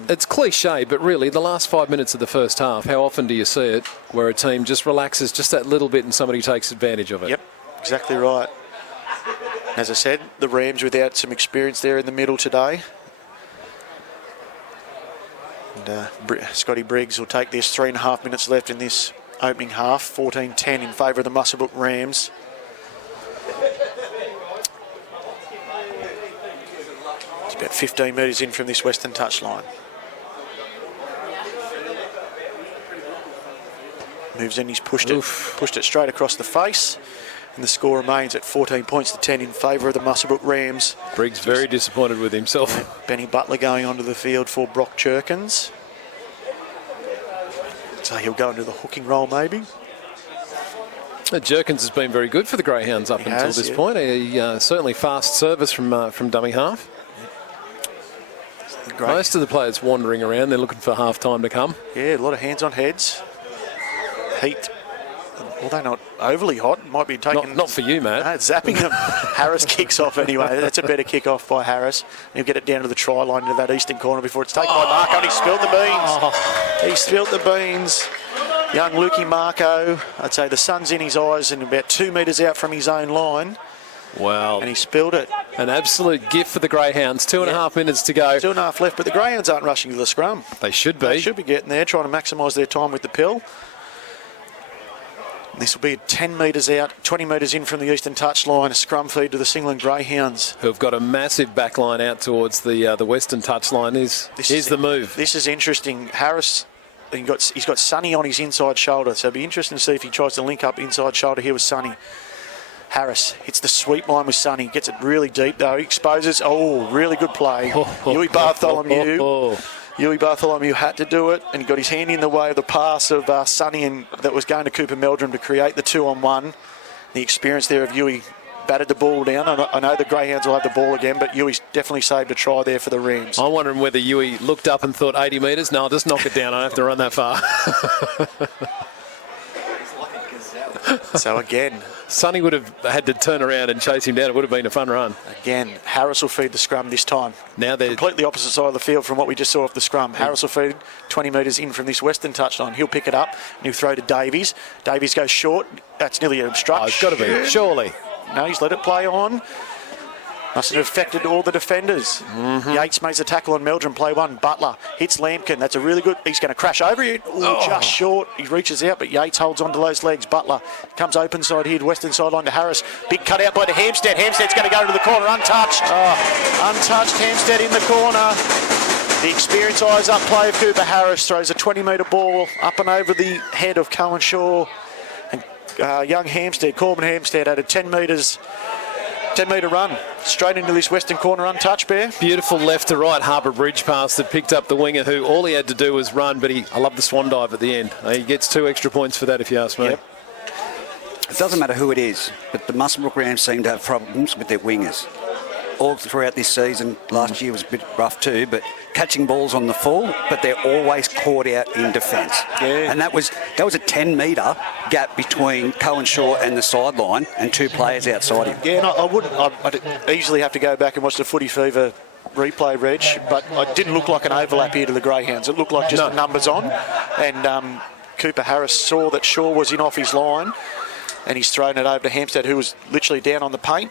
It's cliche, but really, the last 5 minutes of the first half, how often do you see it where a team just relaxes just that little bit and somebody takes advantage of it? Yep, exactly right. As I said, the Rams without some experience there in the middle today. And Scotty Briggs will take this. 3.5 minutes left in this opening half. 14-10 in favour of the Muswellbrook Rams. It's about 15 metres in from this western touchline. Moves in, he's pushed it straight across the face. And the score remains at 14 points to 10 in favour of the Muswellbrook Rams. Briggs very disappointed with himself. Benny Butler going onto the field for Brock Jerkins. So he'll go into the hooking role maybe. Jerkins has been very good for the Greyhounds up until this point. Certainly fast service from dummy half. Most of the players wandering around. They're looking for half time to come. Yeah, a lot of hands on heads. Heat. Although not overly hot, might be taking... Not for you, Matt. Zapping them. Harris kicks off anyway. That's a better kick off by Harris. He'll get it down to the try line into that eastern corner before it's taken by Marco, and he spilled the beans. He spilled the beans. Young Lukey Marco, I'd say the sun's in his eyes and about 2 metres out from his own line. Wow. And he spilled it. An absolute gift for the Greyhounds. 2.5 minutes to go. 2.5 left, but the Greyhounds aren't rushing to the scrum. They should be. They should be getting there, trying to maximise their time with the pill. This will be 10 metres out, 20 metres in from the eastern touchline, a scrum feed to the Singleton Greyhounds. Who've got a massive back line out towards the western touchline. Here's the move. This is interesting. Harris, he's got Sonny on his inside shoulder, so it'll be interesting to see if he tries to link up inside shoulder here with Sonny. Harris hits the sweep line with Sonny, gets it really deep though, he exposes, really good play. Huey Bartholomew. Huey Bartholomew had to do it, and he got his hand in the way of the pass of Sonny, and that was going to Cooper Meldrum to create the 2-on-1. The experience there of Huey batted the ball down. I know the Greyhounds will have the ball again, but Yui's definitely saved a try there for the Rams. I'm wondering whether Yui looked up and thought 80 metres. No, I'll just knock it down. I don't have to run that far. So again, Sonny would have had to turn around and chase him down. It would have been a fun run. Again, Harris will feed the scrum this time. Now they're completely opposite side of the field from what we just saw off the scrum. Harris will feed 20 metres in from this western touchline. He'll pick it up and he'll throw to Davies. Davies goes short. That's nearly an obstruction. Oh, it's got to be, surely. No, he's let it play on. Mustn't have affected all the defenders. Yates makes a tackle on Meldrum, play one. Butler hits Lampkin. That's a really good... He's going to crash over it. Just short. He reaches out, but Yates holds onto those legs. Butler comes open side here, western sideline to Harris. Big cut out by the Hampstead. Hampstead's going to go to the corner, untouched. Untouched, Hampstead in the corner. The experienced eyes up play of Cooper Harris throws a 20-metre ball up and over the head of Cohen Shaw. And young Hampstead, Corbin Hampstead, had a 10 metre run straight into this western corner, untouched, Bear. Beautiful left to right Harbour Bridge pass that picked up the winger, who all he had to do was run, but I love the swan dive at the end. He gets 2 extra points for that, if you ask me. Yep. It doesn't matter who it is, but the Muswellbrook Rams seem to have problems with their wingers. All throughout this season, last year was a bit rough too, but catching balls on the full, but they're always caught out in defence. Yeah. And that was a 10-metre gap between Cohen Shaw and the sideline and 2 players outside him. Yeah, and I'd easily have to go back and watch the Footy Fever replay, Reg, but it didn't look like an overlap here to the Greyhounds. It looked like just the numbers on, and Cooper Harris saw that Shaw was in off his line, and he's thrown it over to Hampstead, who was literally down on the paint.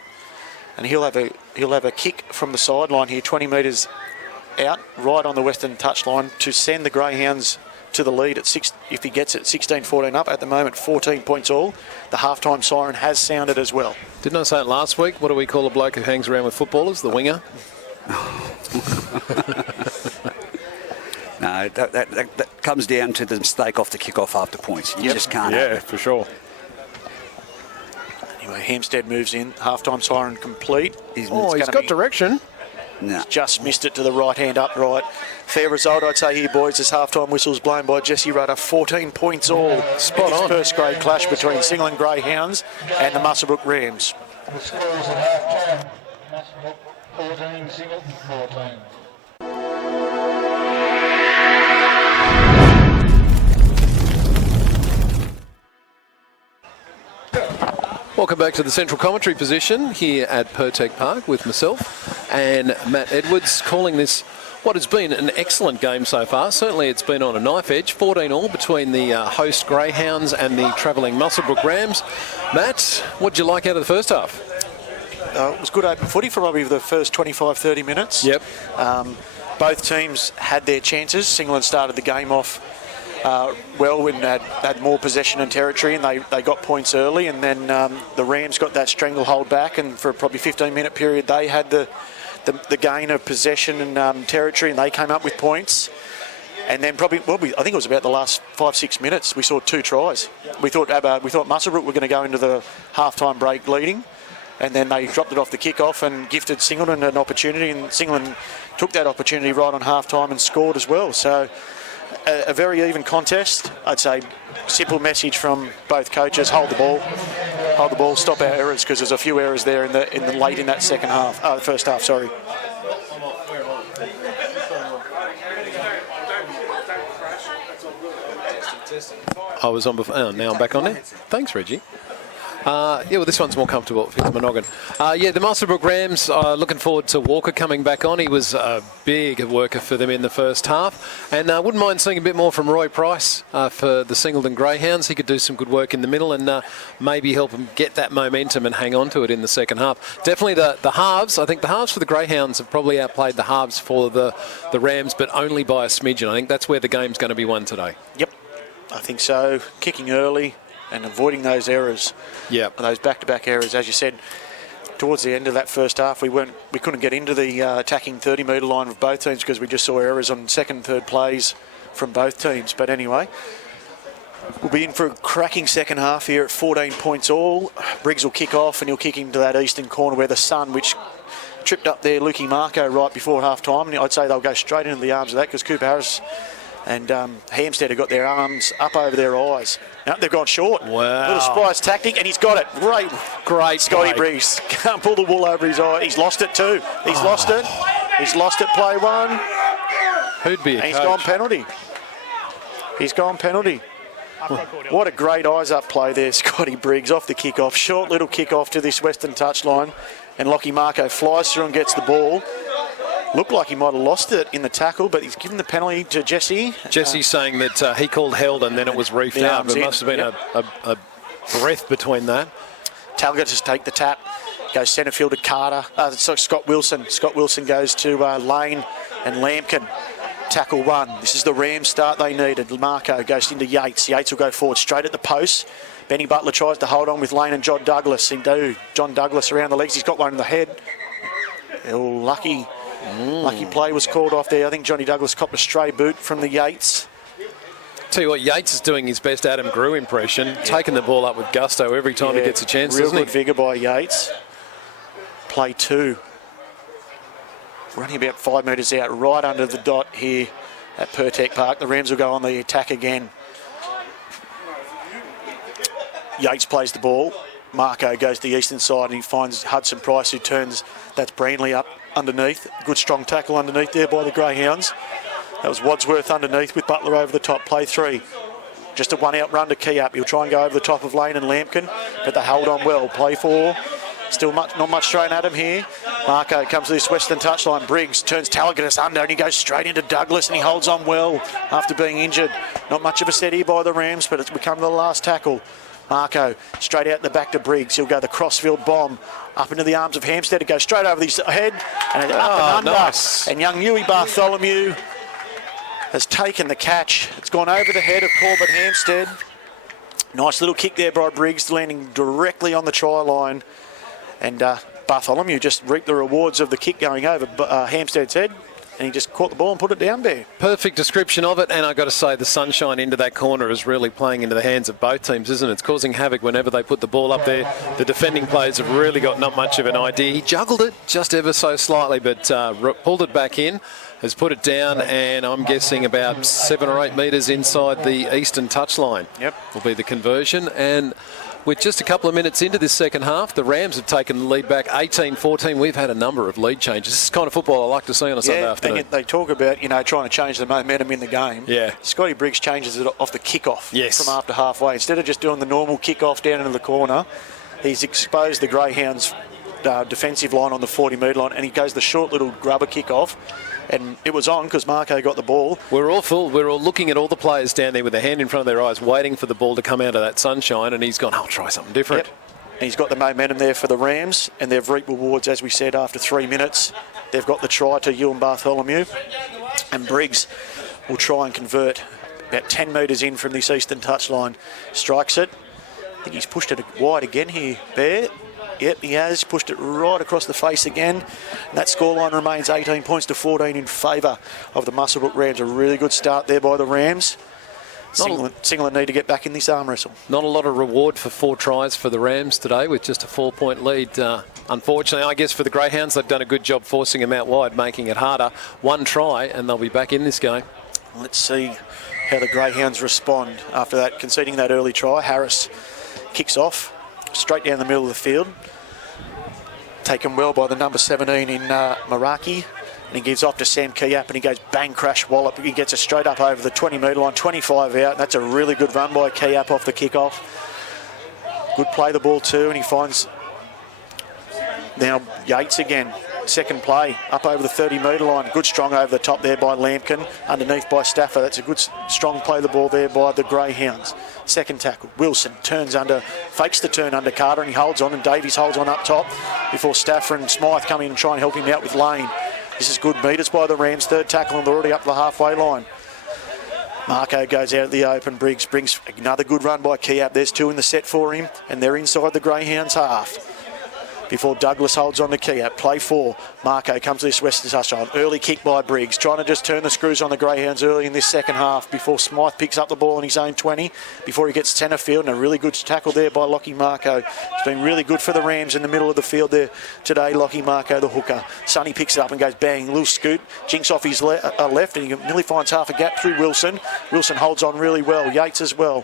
And he'll have a kick from the sideline here, 20 metres out, right on the western touchline, to send the Greyhounds to the lead at 6. If he gets it, 16-14 up at the moment, 14 points all. The halftime siren has sounded as well. Didn't I say it last week? What do we call a bloke who hangs around with footballers? The winger. No, that comes down to the mistake off the kick-off after points. You just can't. Yeah, for sure. Anyway, Hampstead moves in. Halftime siren complete. He's got direction. No. He's just missed it to the right-hand upright. Fair result, I'd say here, boys, as halftime whistle's blown by Jesse Rudder. 14 points all. Spot on. First grade clash between Singleton Greyhounds and the Muswellbrook Rams. The scores at half-time. Muswellbrook 14, Singleton 14. Welcome back to the central commentary position here at Pertec Park with myself and Matt Edwards, calling this what has been an excellent game so far. Certainly it's been on a knife edge, 14 all between the host Greyhounds and the travelling Muswellbrook Rams. Matt, what did you like out of the first half? It was good open footy for probably the first 25-30 minutes. Yep. Both teams had their chances. Singleton started the game off well when had more possession and territory, and they got points early, and then the Rams got that stranglehold back, and for probably 15-minute period they had the gain of possession and territory, and they came up with points. And then I think it was about the last 5-6 minutes we saw 2 tries. We thought Muswellbrook were going to go into the halftime break leading, and then they dropped it off the kick-off and gifted Singleton an opportunity, and Singleton took that opportunity right on halftime and scored as well. So a very even contest. I'd say simple message from both coaches: hold the ball, stop our errors, because there's a few errors there in the late in that first half. Sorry. I was on before. Oh, now I'm back on there. Thanks, Reggie. Well, this one's more comfortable. It fits my noggin. The Muswellbrook Rams, looking forward to Walker coming back on. He was a big worker for them in the first half. And wouldn't mind seeing a bit more from Roy Price for the Singleton Greyhounds. He could do some good work in the middle and maybe help them get that momentum and hang on to it in the second half. Definitely the halves. I think the halves for the Greyhounds have probably outplayed the halves for the Rams, but only by a smidgen. I think that's where the game's going to be won today. Yep, I think so. Kicking early and avoiding those errors. Yeah, those back-to-back errors, as you said. Towards the end of that first half, we couldn't get into the attacking 30-metre line of both teams because we just saw errors on second and third plays from both teams. But anyway, we'll be in for a cracking second half here at 14 points all. Briggs will kick off and he'll kick into that eastern corner where the sun, which tripped up there, Lukey Marco right before half-time. And I'd say they'll go straight into the arms of that because Cooper Harris And Hampstead have got their arms up over their eyes. No, they've gone short. Wow. Little surprise tactic, and he's got it. Great Scotty play. Briggs. Can't pull the wool over his eye. He's lost it too. He's lost it. He's lost it, play one. Who'd be a And he's coach? gone penalty. He's gone penalty. What a great eyes-up play there, Scotty Briggs, off the kick-off. Short little kick-off to this western touchline. And Lockie Marco flies through and gets the ball. Looked like he might have lost it in the tackle, but he's given the penalty to Jesse. Jesse's saying that he called held and then it was reefed out. There must have been a breath between that. Talga just take the tap. Goes centre field to Carter. Scott Wilson. Scott Wilson goes to Lane and Lampkin. Tackle one. This is the Rams start they needed. Marco goes into Yates. Yates will go forward straight at the post. Benny Butler tries to hold on with Lane and John Douglas. John Douglas around the legs. He's got one in the head. Lucky play was called off there. I think Johnny Douglas copped a stray boot from the Yates. Tell you what, Yates is doing his best Adam Grew impression, taking the ball up with gusto every time he gets a chance, real doesn't he? good vigour by Yates. Play two. Running about 5 metres out, right under the dot here at Pertec Park. The Rams will go on the attack again. Yates plays the ball. Marco goes to the eastern side and he finds Hudson Price, who turns. That's Brandley up underneath. Good strong tackle underneath there by the Greyhounds. That was Wadsworth underneath with Butler over the top. Play three. Just a one-out run to key up. He'll try and go over the top of Lane and Lampkin, but they hold on well. Play four. Still not much thrown at him here. Marco comes to this western touchline. Briggs turns Talgadis under and he goes straight into Douglas and he holds on well after being injured. Not much of a set here by the Rams, but it's become the last tackle. Marco straight out the back to Briggs. He'll go the crossfield bomb up into the arms of Hampstead. It goes straight over his head and up and under. Nice. And young Huey Bartholomew has taken the catch. It's gone over the head of Corbett Hampstead. Nice little kick there by Briggs, landing directly on the try line. And Bartholomew just reaped the rewards of the kick going over Hampstead's head. And he just caught the ball and put it down there. Perfect description of it, and I've got to say the sunshine into that corner is really playing into the hands of both teams, isn't it? It's causing havoc whenever they put the ball up there. The defending players have really got not much of an idea. He juggled it just ever so slightly, but pulled it back in, has put it down, and I'm guessing about 7 or 8 metres inside the eastern touchline. Yep. Will be the conversion, and with just a couple of minutes into this second half, the Rams have taken the lead back 18-14. We've had a number of lead changes. This is the kind of football I like to see on a Sunday afternoon. And they talk about, trying to change the momentum in the game. Yeah. Scotty Briggs changes it off the kick-off Yes. from after halfway. Instead of just doing the normal kick-off down into the corner, he's exposed the Greyhounds' defensive line on the 40-metre line, and he goes the short little grubber kick-off. And it was on because Marco got the ball. We're all looking at all the players down there with their hand in front of their eyes, waiting for the ball to come out of that sunshine, and he's gone, I'll try something different. Yep. And he's got the momentum there for the Rams, and they've reaped rewards, as we said, after 3 minutes. They've got the try to Ewan Bartholomew, and Briggs will try and convert about 10 metres in from this eastern touchline. Strikes it. I think he's pushed it wide again here, Bear. Yep, he has pushed it right across the face again. And that scoreline remains 18 points to 14 in favour of the Muswellbrook Rams. A really good start there by the Rams. Singleton need to get back in this arm wrestle. Not a lot of reward for 4 tries for the Rams today with just a 4-point lead. Unfortunately, I guess for the Greyhounds, they've done a good job forcing them out wide, making it harder. 1 try and they'll be back in this game. Let's see how the Greyhounds respond after that, conceding that early try. Harris kicks off straight down the middle of the field. Taken well by the number 17 in Meraki. And he gives off to Sam Keyap and he goes bang, crash, wallop. He gets it straight up over the 20-metre line, 25 out. That's a really good run by Keyap off the kick-off. Good play the ball too, and he finds now Yates again. Second play, up over the 30-metre line. Good strong over the top there by Lampkin. Underneath by Stafford. That's a good strong play the ball there by the Greyhounds. Second tackle. Wilson turns under, fakes the turn under Carter, and he holds on, and Davies holds on up top before Stafford and Smythe come in and try and help him out with Lane. This is good metres by the Rams. Third tackle, and they're already up the halfway line. Marco goes out of the open. Briggs brings another good run by Keyap. There's 2 in the set for him, and they're inside the Greyhounds half. before Douglas holds on the key up. Play 4. Marco comes to this Western touchline. Early kick by Briggs, trying to just turn the screws on the Greyhounds early in this second half before Smythe picks up the ball in his own 20, before he gets centre field, and a really good tackle there by Lockie Marco. It's been really good for the Rams in the middle of the field there today. Lockie Marco, the hooker. Sonny picks it up and goes bang, little scoot, jinks off his left, and he nearly finds half a gap through Wilson. Wilson holds on really well. Yates as well.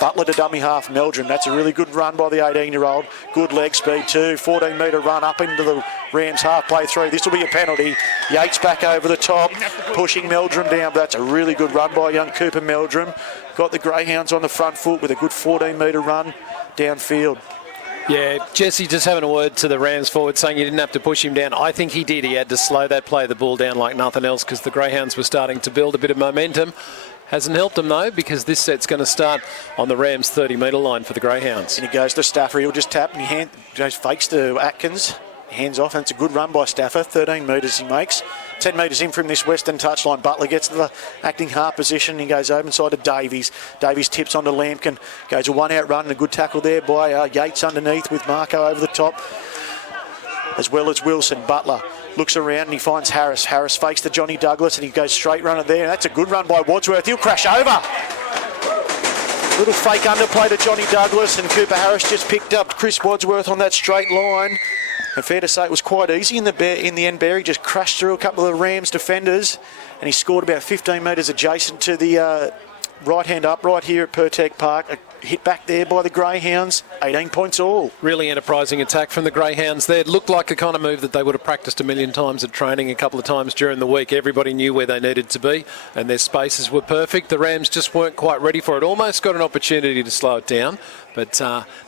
Butler to dummy half, Meldrum. That's a really good run by the 18-year-old. Good leg speed too. 14-metre run up into the Rams half, play 3. This will be a penalty. Yates back over the top, pushing Meldrum down. But that's a really good run by young Cooper Meldrum. Got the Greyhounds on the front foot with a good 14-metre run downfield. Yeah, Jesse just having a word to the Rams forward saying you didn't have to push him down. I think he did. He had to slow that play the ball down like nothing else because the Greyhounds were starting to build a bit of momentum. Hasn't helped them though, because this set's going to start on the Rams 30-metre line for the Greyhounds. And he goes to Stafford. He'll just tap and he goes fakes to Atkins. Hands off, and it's a good run by Stafford. 13 metres he makes. 10 metres in from this Western touchline. Butler gets to the acting half position. He goes over inside to Davies. Davies tips onto Lampkin. Goes a one-out run and a good tackle there by Yates underneath with Marco over the top, as well as Wilson. Butler looks around and he finds Harris. Harris fakes to Johnny Douglas and he goes straight runner there. And that's a good run by Wadsworth. He'll crash over. Little fake underplay to Johnny Douglas, and Cooper Harris just picked up Chris Wadsworth on that straight line. And fair to say it was quite easy in the end. Barry just crashed through a couple of the Rams defenders and he scored about 15 metres adjacent to the right-hand upright here at Pertec Park. A hit back there by the Greyhounds. 18 points all. Really enterprising attack from the Greyhounds there. It looked like the kind of move that they would have practiced a million times at training a couple of times during the week. Everybody knew where they needed to be and their spaces were perfect. The Rams just weren't quite ready for it. Almost got an opportunity to slow it down, but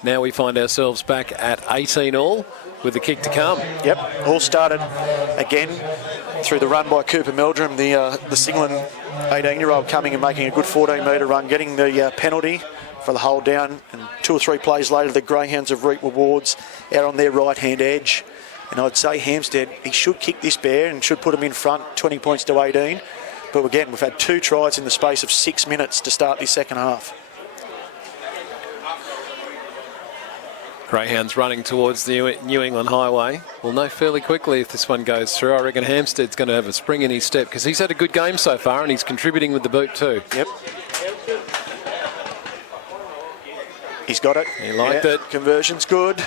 now we find ourselves back at 18 all with the kick to come. Yep, all started again through the run by Cooper Meldrum, the Singleton 18-year-old coming and making a good 14-metre run, getting the penalty for the hold down, and 2 or 3 plays later the Greyhounds have reaped rewards out on their right-hand edge. And I'd say Hampstead, he should kick this bear and should put them in front, 20 points to 18. But again, we've had 2 tries in the space of 6 minutes to start this second half. Greyhounds running towards the New England Highway. We'll know fairly quickly if this one goes through. I reckon Hampstead's going to have a spring in his step because he's had a good game so far and he's contributing with the boot too. Yep. He's got it. He liked it. Conversion's good.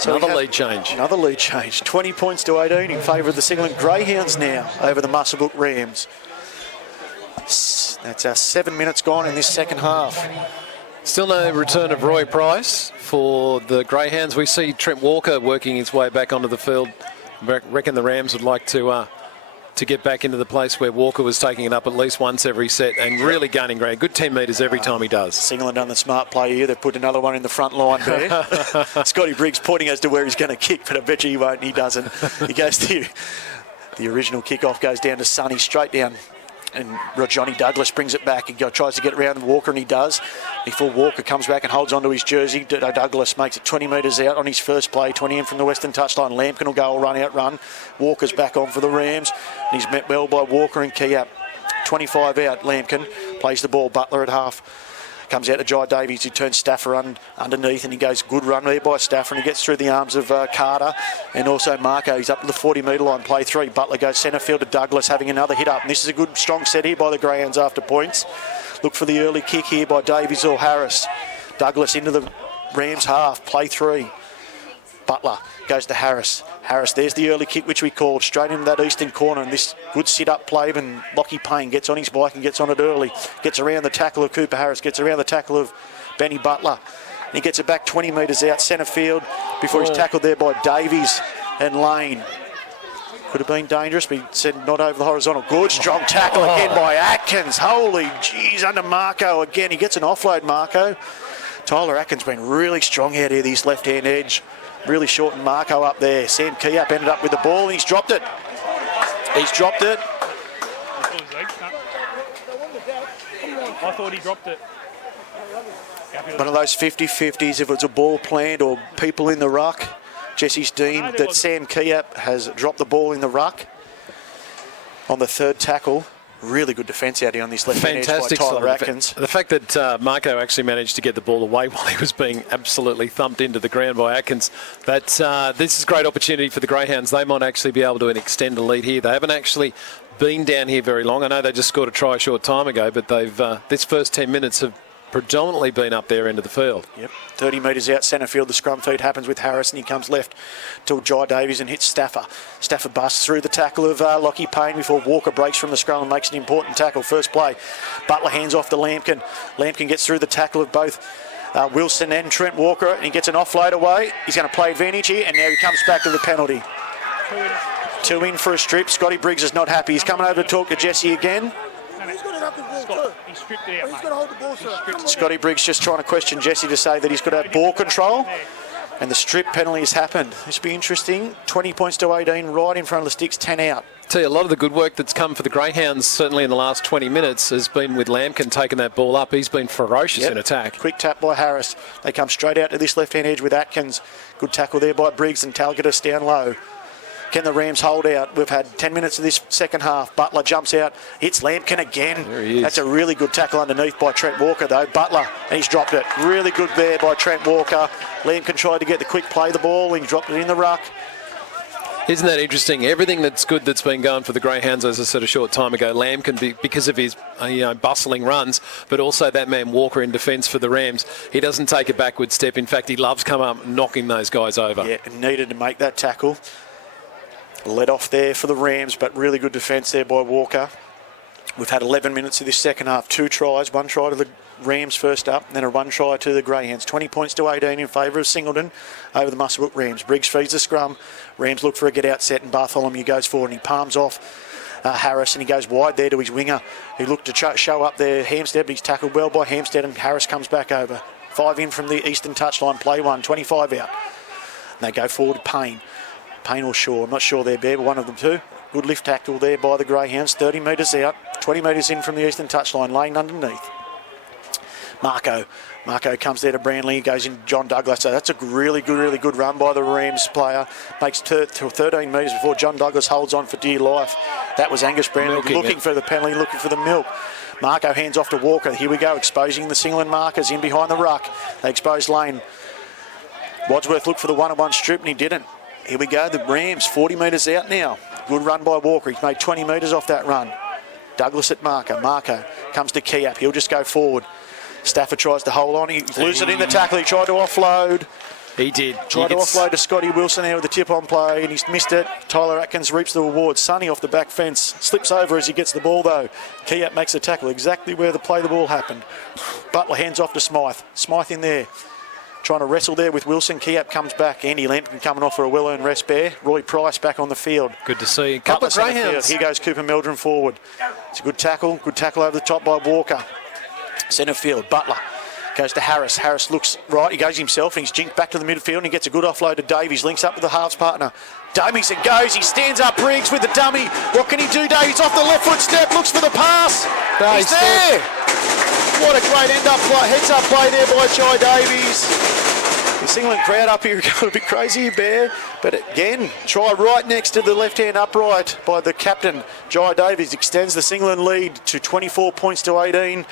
So another lead change. Another lead change. 20 points to 18 in favour of the Singleton Greyhounds now over the Muswellbrook Rams. That's our 7 minutes gone in this second half. Still no return of Roy Price for the Greyhounds. We see Trent Walker working his way back onto the field. Reckon the Rams would like to get back into the place where Walker was taking it up at least once every set and really gaining ground. Good 10 metres every time he does. Singleton done the smart play here. They've put another one in the front line there. Scotty Briggs pointing as to where he's going to kick, but I bet you he won't. He doesn't. He goes to the original kickoff, goes down to Sonny, straight down. And Johnny Douglas brings it back. He tries to get around Walker, and he does. Before Walker comes back and holds onto his jersey, Douglas makes it 20 metres out on his first play, 20 in from the Western touchline. Lampkin will go a run-out run. Walker's back on for the Rams, and he's met well by Walker and Keyap. 25 out, Lampkin plays the ball. Butler at half. Comes out to Jai Davies, who turns Stafford underneath, and he goes good run there by Stafford, and he gets through the arms of Carter and also Marco. He's up to the 40-metre line, play 3. Butler goes centre field to Douglas, having another hit up, and this is a good strong set here by the Greyhounds after points. Look for the early kick here by Davies or Harris. Douglas into the Rams half, play 3. Butler goes to Harris. Harris, there's the early kick which we called, straight into that eastern corner, and this good sit-up play, and Lockie Payne gets on his bike and gets on it early. Gets around the tackle of Cooper Harris, gets around the tackle of Benny Butler. And he gets it back 20 metres out centre field before he's tackled there by Davies and Lane. Could have been dangerous, but he said not over the horizontal. Good strong tackle again by Atkins. Holy jeez, under Marco again. He gets an offload, Marco. Tyler Atkins been really strong out here, this left-hand edge. Really shortened Marco up there. Sam Keyap ended up with the ball and he's dropped it. He's dropped it. I thought he dropped it. One of those 50-50s, if it's a ball planned or people in the ruck. Jesse's deemed that Sam Keyap has dropped the ball in the ruck on the third tackle. Really good defence out here on this left-hand edge by Fantastic Tyler side. Atkins. The fact that Marco actually managed to get the ball away while he was being absolutely thumped into the ground by Atkins, this is a great opportunity for the Greyhounds. They might actually be able to extend a lead here. They haven't actually been down here very long. I know they just scored a try a short time ago, but they've this first 10 minutes have predominantly been up their end of the field. Yep, 30 metres out centre field. The scrum feed happens with Harris, and he comes left to Jai Davies and hits Stafford. Stafford busts through the tackle of Lockie Payne before Walker breaks from the scrum and makes an important tackle. First play, Butler hands off to Lampkin. Lampkin gets through the tackle of both Wilson and Trent Walker, and he gets an offload away. He's going to play advantage here, and now he comes back to the penalty. 2 in for a strip. Scotty Briggs is not happy. He's coming over to talk to Jesse again. He's got to have the ball too. He stripped it out, he's got to hold the ball, sir. Scotty Briggs just trying to question Jesse to say that he's got to have ball control, and the strip penalty has happened. This will be interesting. 20 points to 18, right in front of the sticks, 10 out. Tell you, a lot of the good work that's come for the Greyhounds, certainly in the last 20 minutes, has been with Lampkin taking that ball up. He's been ferocious in attack. Quick tap by Harris. They come straight out to this left-hand edge with Atkins. Good tackle there by Briggs, and Talgatus down low. Can the Rams hold out? We've had 10 minutes of this second half. Butler jumps out, hits Lampkin again. There he is. That's a really good tackle underneath by Trent Walker, though. Butler, and he's dropped it. Really good there by Trent Walker. Lampkin tried to get the quick play the ball, and he dropped it in the ruck. Isn't that interesting? Everything that's good that's been going for the Greyhounds, as I said a short time ago, Lampkin, because of his bustling runs, but also that man Walker in defence for the Rams. He doesn't take a backward step. In fact, he loves coming up and knocking those guys over. Yeah, and needed to make that tackle. Let off there for the Rams, but really good defence there by Walker. We've had 11 minutes of this second half. 2 tries, 1 try to the Rams first up, and then a 1 try to the Greyhounds. 20 points to 18 in favour of Singleton over the Muswellbrook Rams. Briggs feeds the scrum. Rams look for a get-out set, and Bartholomew goes forward, and he palms off Harris, and he goes wide there to his winger, who looked to show up there, Hampstead, but he's tackled well by Hampstead, and Harris comes back over. 5 in from the eastern touchline, play 1, 25 out. And they go forward to Payne. Payne or Shaw, I'm not sure there, Bear, but one of them two. Good lift tackle there by the Greyhounds, 30 metres out, 20 metres in from the eastern touchline, laying underneath. Marco comes there to Branley, he goes in John Douglas, so that's a really good run by the Rams player. Makes 13 metres before John Douglas holds on for dear life. That was Angus Branley looking for the penalty, looking for the milk. Marco hands off to Walker, here we go, exposing the Singleton markers in behind the ruck. They expose lane. Wadsworth looked for the one-on-one strip and he didn't. Here we go, the Rams, 40 metres out now. Good run by Walker. He's made 20 metres off that run. Douglas at Marco. Marco comes to Kiap. He'll just go forward. Stafford tries to hold on. He loses it in the tackle. He tried to offload. He did. Tried to offload to Scotty Wilson there with the tip-on play, and he's missed it. Tyler Atkins reaps the reward. Sonny off the back fence. Slips over as he gets the ball, though. Kiap makes the tackle exactly where the play the ball happened. Butler hands off to Smythe. Smythe in there. Trying to wrestle there with Wilson. Kiap comes back. Andy Lampkin coming off for a well-earned rest there. Roy Price back on the field. Good to see. A couple of Greyhounds. Here goes Cooper Meldrum forward. It's a good tackle. Good tackle over the top by Walker. Centre field. Butler goes to Harris. Harris looks right. He goes himself and he's jinked back to the midfield and he gets a good offload to Davies. Links up with the halves partner. Davies and goes. He stands up Briggs with the dummy. What can he do? Davies off the left foot step. Looks for the pass. He's there. What a great heads up play there by Jai Davies. The Singleton crowd up here going a bit crazy, Bear. But again, try right next to the left-hand upright by the captain, Jai Davies. Extends the Singleton lead to 24 points to 18.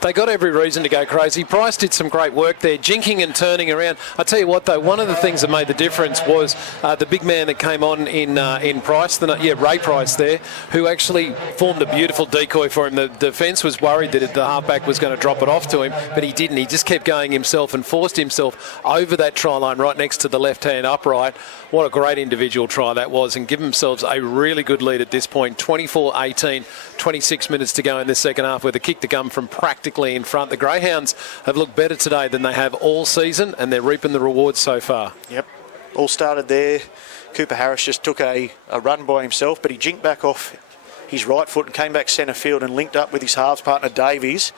They got every reason to go crazy. Price did some great work there, jinking and turning around. I tell you what, though, one of the things that made the difference was the big man that came on in Price, Ray Price there, who actually formed a beautiful decoy for him. The defence was worried that the halfback was going to drop it off to him, but he didn't. He just kept going himself and forced himself over that try line right next to the left-hand upright. What a great individual try that was, and give themselves a really good lead at this point. 24-18, 26 minutes to go in this second half, where they kicked the gum from practically in front. The Greyhounds have looked better today than they have all season, and they're reaping the rewards so far. Yep. All started there. Cooper Harris just took a run by himself, but he jinked back off his right foot and came back centre field and linked up with his halves partner Davies.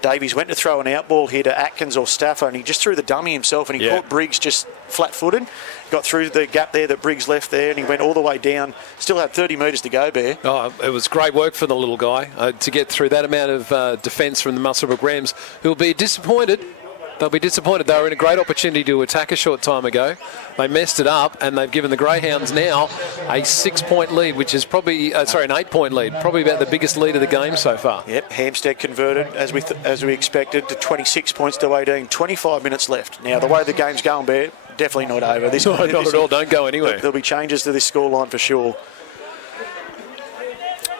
Davies went to throw an out ball here to Atkins or Stafford, and he just threw the dummy himself, and he caught Briggs just flat-footed. Got through the gap there that Briggs left there, and he went all the way down. Still had 30 metres to go, Bear. Oh, it was great work for the little guy to get through that amount of defence from the Muswellbrook Rams, who will be disappointed They'll be disappointed. They were in a great opportunity to attack a short time ago. They messed it up, and they've given the Greyhounds now a 6-point lead, which is probably, an 8-point lead, probably about the biggest lead of the game so far. Yep, Hampstead converted, as we expected, to 26 points to 18. 25 minutes left. Now, the way the game's going, Bear, definitely not over. Not at all. Don't go anywhere. There'll be changes to this scoreline for sure.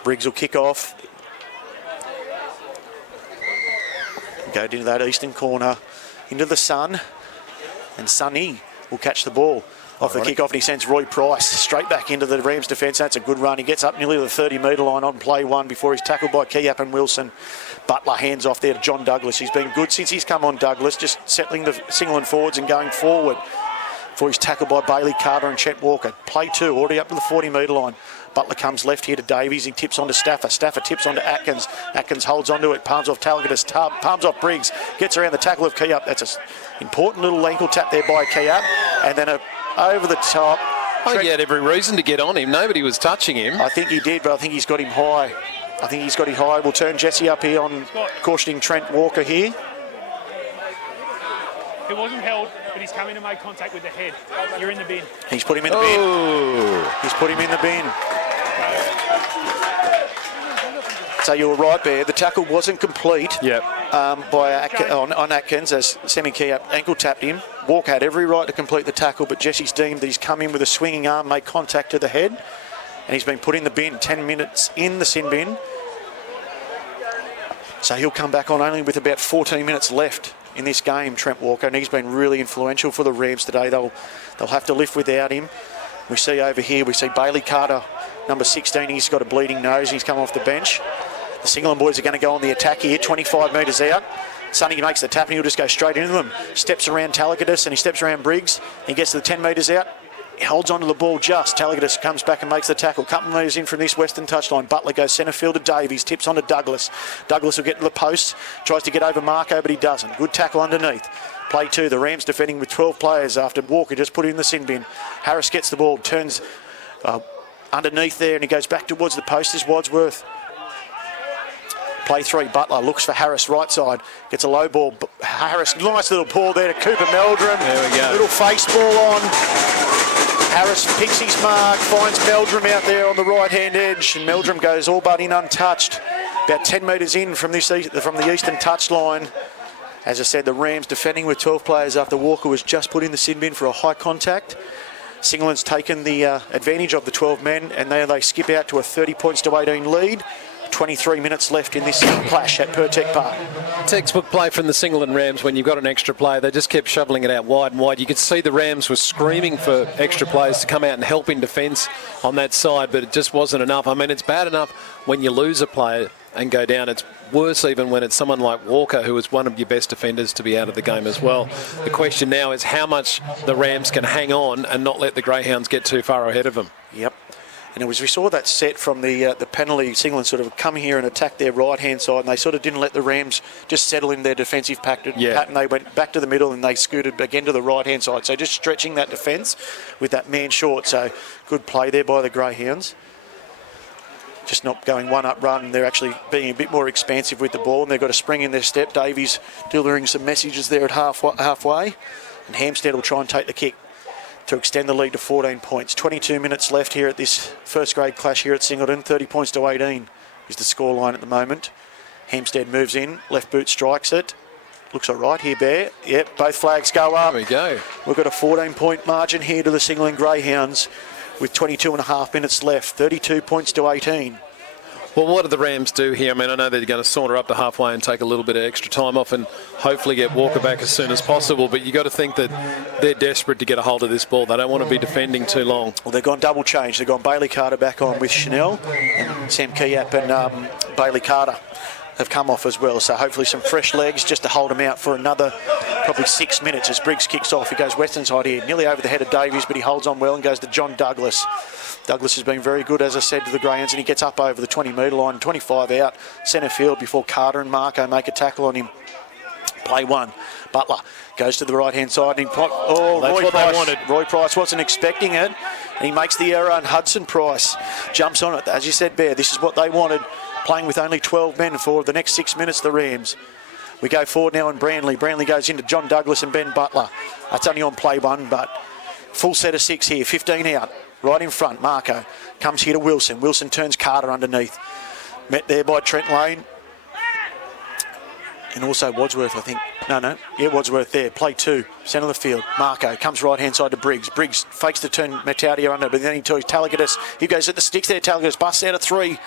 Briggs will kick off. Go into that eastern corner, into the sun, and Sunny will catch the ball off the kick-off, and he sends Roy Price straight back into the Rams defence. That's a good run. He gets up nearly the 30-metre line on play one before he's tackled by Keyap and Wilson. Butler hands off there to John Douglas. He's been good since he's come on, Douglas, just settling the Singleton forwards and going forward before he's tackled by Bailey Carter and Chet Walker. Play two, already up to the 40-metre line. Butler comes left here to Davies. He tips onto Stafford. Stafford tips onto Atkins. Atkins holds onto it. Palms off Talgatus. Palms off Briggs. Gets around the tackle of Keyap. That's an important little ankle tap there by Keyap. And then over the top. I think he had every reason to get on him. Nobody was touching him. I think he did, but I think he's got him high. We'll turn Jesse up here on cautioning Trent Walker here. He wasn't held, but he's come in and made contact with the head. You're in the bin. He's put him in the bin. He's put him in the bin. So you were right, Bear. The tackle wasn't complete. Yep. On Atkins as Semi Keyap ankle tapped him. Walker had every right to complete the tackle, but Jesse's deemed that he's come in with a swinging arm, made contact to the head, and he's been put in the bin. 10 minutes in the sin bin. So he'll come back on only with about 14 minutes left in this game, Trent Walker, and he's been really influential for the Rams today. They'll have to lift without him. We see over here, Bailey Carter, number 16. He's got a bleeding nose. He's come off the bench. The Singleton boys are going to go on the attack here, 25 metres out. Sonny makes the tap and he'll just go straight into them. Steps around Talgatus and he steps around Briggs. He gets to the 10 metres out. He holds onto the ball just. Talgatus comes back and makes the tackle. Couple of metres in from this western touchline. Butler goes centre field to Davies. Tips onto Douglas. Douglas will get to the post. Tries to get over Marco, but he doesn't. Good tackle underneath. Play two. The Rams defending with 12 players after Walker just put it in the sin bin. Harris gets the ball. Turns underneath there and he goes back towards the post as Wadsworth. Play three. Butler looks for Harris right side. Gets a low ball. Harris, nice little paw there to Cooper Meldrum. There we go. Little face ball on. Harris picks his mark, finds Meldrum out there on the right-hand edge, and Meldrum goes all but in untouched. About 10 metres in from the eastern touchline. As I said, the Rams defending with 12 players after Walker was just put in the sin bin for a high contact. Singleton's taken the advantage of the 12 men, and there they skip out to a 30 points to 18 lead. 23 minutes left in this clash at Pertec Park. Textbook play from the Singleton Rams when you've got an extra player. They just kept shoveling it out wide and wide. You could see the Rams were screaming for extra players to come out and help in defence on that side, but it just wasn't enough. I mean, it's bad enough when you lose a player and go down. It's worse even when it's someone like Walker, who is one of your best defenders, to be out of the game as well. The question now is how much the Rams can hang on and not let the Greyhounds get too far ahead of them. Yep. And as we saw that set from the penalty, Singleton sort of come here and attack their right-hand side, and they sort of didn't let the Rams just settle in their defensive pattern. They went back to the middle and they scooted again to the right-hand side. So just stretching that defence with that man short. So good play there by the Greyhounds. Just not going one-up run. They're actually being a bit more expansive with the ball, and they've got a spring in their step. Davies delivering some messages there at halfway. And Hampstead will try and take the kick to extend the lead to 14 points. 22 minutes left here at this first grade clash here at Singleton. 30 points to 18 is the scoreline at the moment. Hampstead moves in, left boot strikes it. Looks all right here, Bear. Yep, both flags go up. There we go. We've got a 14-point margin here to the Singleton Greyhounds with 22 and a half minutes left. 32 points to 18. Well, what do the Rams do here? I mean, I know they're going to saunter up to halfway and take a little bit of extra time off and hopefully get Walker back as soon as possible, but you got to think that they're desperate to get a hold of this ball. They don't want to be defending too long. Well, they've gone double change. They've gone Bailey Carter back on with Chanel, and Sam Keyap and Bailey Carter have come off as well. So hopefully some fresh legs just to hold them out for another probably 6 minutes as Briggs kicks off. He goes western side here, nearly over the head of Davies, but he holds on well and goes to John Douglas. Douglas has been very good, as I said, to the Greyhounds, and he gets up over the 20-metre line, 25 out, centre field before Carter and Marco make a tackle on him. Play one. Butler goes to the right-hand side. And Roy Price wasn't expecting it. And he makes the error, and Hudson Price jumps on it. As you said, Bear, this is what they wanted, playing with only 12 men for the next 6 minutes, the Rams. We go forward now in Branley. Branley goes into John Douglas and Ben Butler. That's only on play one, but full set of 6 here. 15 out. Right in front, Marco. Comes here to Wilson. Wilson turns Carter underneath. Met there by Trent Lane. And also Wadsworth, I think. Yeah, Wadsworth there. Play 2. Centre of the field. Marco comes right-hand side to Briggs. Briggs fakes the turn Mataudia under, but then he toys Talagatis. He goes at the sticks there. Talagatis busts out of 3.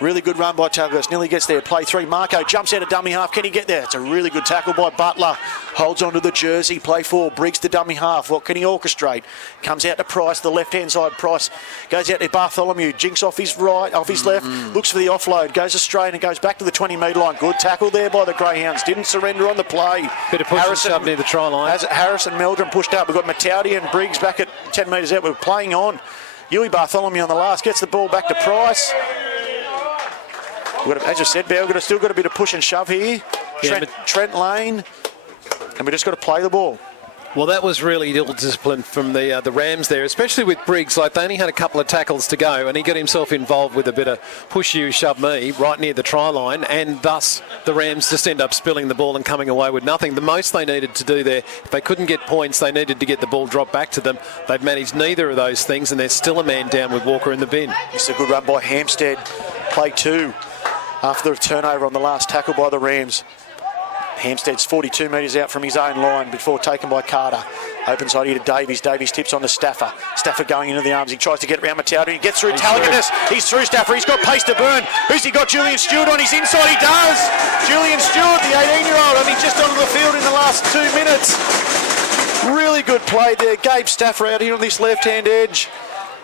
Really good run by Talagatis. Nearly gets there. Play 3. Marco jumps out of dummy half. Can he get there? It's a really good tackle by Butler. Holds onto the jersey. Play 4. Briggs to dummy half. What can he orchestrate? Comes out to Price, the left-hand side. Price goes out to Bartholomew. Jinks off his right, off his left. Looks for the offload. Goes astray and goes back to the 20-metre line. Good tackle there by the Greyhounds. Didn't surrender on the play. Bit of push and shove near the try line. Harris and Meldrum pushed up. We've got Mataudia and Briggs back at 10 metres out. We're playing on. Huey Bartholomew on the last. Gets the ball back to Price. As I said, Bear, we've still got a bit of push and shove here. Trent Lane, and we just got to play the ball. Well, that was really ill discipline from the Rams there, especially with Briggs. Like, they only had a couple of tackles to go, and he got himself involved with a bit of push you, shove me right near the try line, and thus the Rams just end up spilling the ball and coming away with nothing. The most they needed to do there, if they couldn't get points, they needed to get the ball dropped back to them. They've managed neither of those things, and there's still a man down with Walker in the bin. It's a good run by Hampstead. Play 2. After the turnover on the last tackle by the Rams. Hampstead's 42 metres out from his own line before taken by Carter. Open side here to Davies. Davies tips on to Stafford. Stafford going into the arms. He tries to get around Mataudia. He gets through Talagatis. He's through Stafford. He's got pace to burn. Who's he got? Julian Stewart on his inside. He does. Julian Stewart, the 18-year-old, and he's just onto the field in the last 2 minutes. Really good play there. Gabe Stafford out here on this left-hand edge.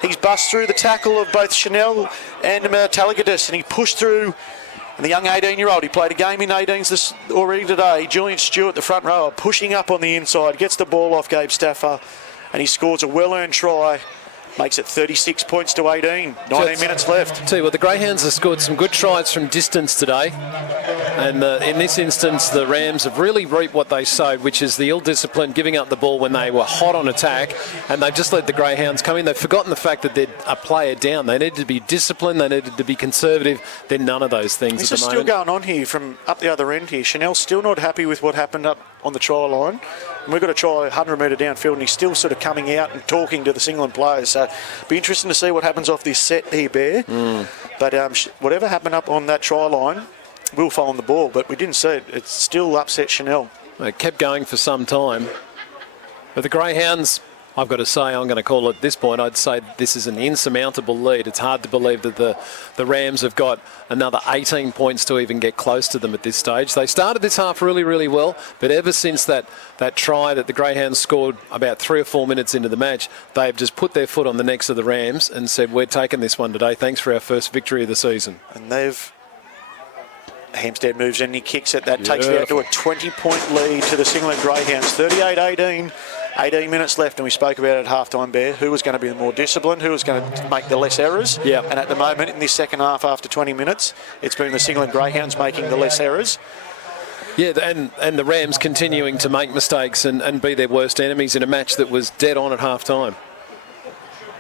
He's bust through the tackle of both Chanel and Talagatis, and he pushed through. And the young 18-year-old, he played a game in 18s already today. Julian Stewart, the front rower, pushing up on the inside, gets the ball off Gabe Stafford, and he scores a well-earned try. Makes it 36 points to 18. 19 minutes left. Tell you what, the Greyhounds have scored some good tries from distance today. And in this instance, the Rams have really reaped what they sowed, which is the ill-discipline, giving up the ball when they were hot on attack. And they've just let the Greyhounds come in. They've forgotten the fact that they're a player down. They needed to be disciplined. They needed to be conservative. They're none of those things this at the moment. This is still going on here from up the other end here. Chanel's still not happy with what happened up on the try line. And we've got to try 100 metre downfield, and he's still sort of coming out and talking to the Singleton players. So it'll be interesting to see what happens off this set here, Bear. But whatever happened up on that try line, we'll follow the ball. But we didn't see it. It's still upset Chanel. They kept going for some time. But the Greyhounds, I've got to say, I'm going to call it at this point, I'd say this is an insurmountable lead. It's hard to believe that the Rams have got another 18 points to even get close to them at this stage. They started this half really, really well, but ever since that try that the Greyhounds scored about 3 or 4 minutes into the match, they've just put their foot on the necks of the Rams and said, we're taking this one today. Thanks for our first victory of the season. And Hampstead moves in and he kicks it. That takes it out to a 20-point lead to the Singleton Greyhounds. 38-18. 18 minutes left, and we spoke about it at halftime, Bear, who was going to be the more disciplined, who was going to make the less errors. Yep. And at the moment, in this second half, after 20 minutes, it's been the Singleton Greyhounds making the less errors. Yeah, and the Rams continuing to make mistakes and be their worst enemies in a match that was dead on at halftime.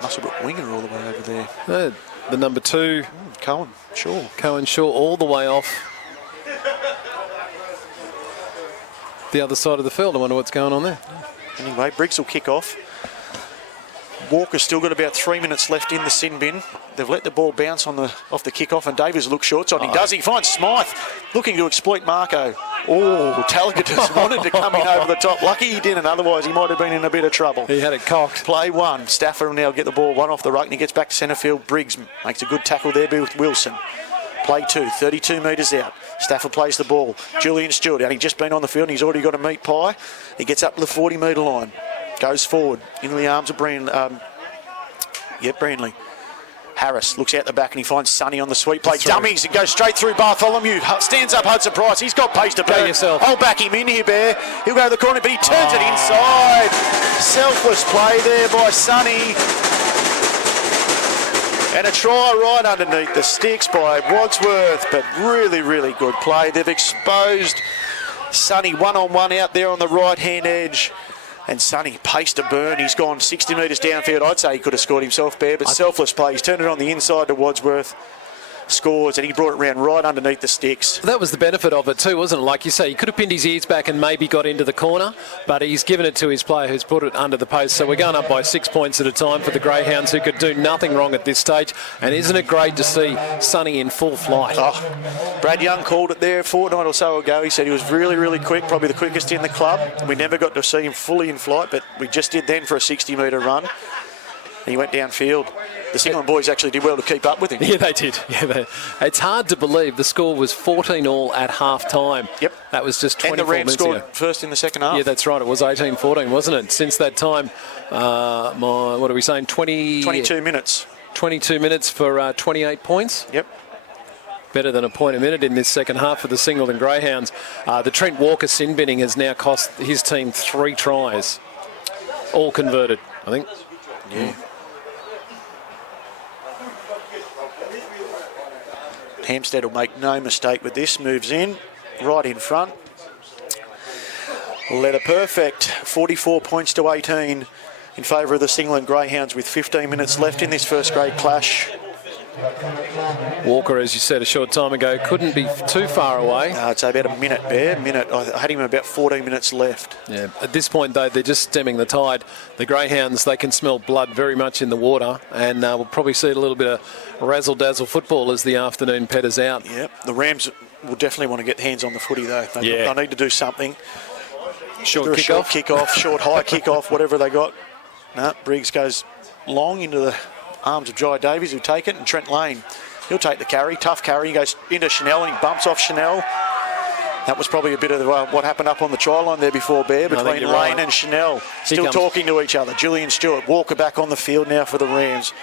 Muswellbrook winger all the way over there. The number 2. Cohen Shaw all the way off the other side of the field. I wonder what's going on there. Anyway, Briggs will kick off. Walker's still got about 3 minutes left in the sin bin. They've let the ball bounce off the kick-off, and Davies looks short side. He does. He finds Smythe looking to exploit Marco. Oh, Talagatis wanted to come in over the top. Lucky he didn't, otherwise he might have been in a bit of trouble. He had it cocked. Play 1. Stafford will now get the ball 1 off the ruck, and he gets back to centre field. Briggs makes a good tackle there with Wilson. Play 2, 32 metres out. Stafford plays the ball. Julian Stewart, only just been on the field and he's already got a meat pie. He gets up to the 40-metre line. Goes forward into the arms of Branley. Harris looks out the back and he finds Sonny on the sweep play. Dummies and goes straight through Bartholomew. Stands up Hudson Price. He's got pace to burn. I'll back him in here, Bear. He'll go to the corner, but he turns it inside. Selfless play there by Sonny. And a try right underneath the sticks by Wadsworth, but really, really good play. They've exposed Sonny one-on-one out there on the right-hand edge. And Sonny, pace to burn. He's gone 60 metres downfield. I'd say he could have scored himself, Bear, but selfless play. He's turned it on the inside to Wadsworth. scores, and he brought it round right underneath the sticks. That was the benefit of it too, wasn't it? Like you say, he could have pinned his ears back and maybe got into the corner, but he's given it to his player who's put it under the post. So we're going up by 6 points at a time for the Greyhounds, who could do nothing wrong at this stage. And isn't it great to see Sonny in full flight? Oh, Brad Young called it there a fortnight or so ago. He said he was really, really quick, probably the quickest in the club. We never got to see him fully in flight, but we just did then for a 60-metre run. And he went downfield. The Singleton boys actually did well to keep up with him. Yeah, they did. Yeah, it's hard to believe the score was 14-all at half-time. Yep. That was just 24 minutes ago. And the Rams scored first in the second half. Yeah, that's right. It was 18-14, wasn't it? Since that time, what are we saying? 22 minutes. 22 minutes for 28 points. Yep. Better than a point a minute in this second half for the Singleton Greyhounds. The Trent Walker sin binning has now cost his team 3 tries. All converted, I think. Yeah. Hampstead will make no mistake with this. Moves in, right in front. Letter perfect. 44 points to 18 in favour of the Singleton Greyhounds with 15 minutes left in this first grade clash. Walker, as you said a short time ago, couldn't be too far away. It's about a minute, Bear. I had him about 14 minutes left. Yeah. At this point, though, they're just stemming the tide. The Greyhounds, they can smell blood very much in the water, and we'll probably see a little bit of razzle-dazzle football as the afternoon petters out. Yeah, the Rams will definitely want to get hands on the footy, though. They need to do something. Short kick-off, short high kick-off, whatever they got. No, Briggs goes long into the arms of Jai Davies, who'll take it, and Trent Lane, he'll take the carry, tough carry. He goes into Chanel and he bumps off Chanel. That was probably a bit of what happened up on the try line there before, Bear, between Lane and Chanel. Still talking to each other. Julian Stewart, Walker back on the field now for the Rams.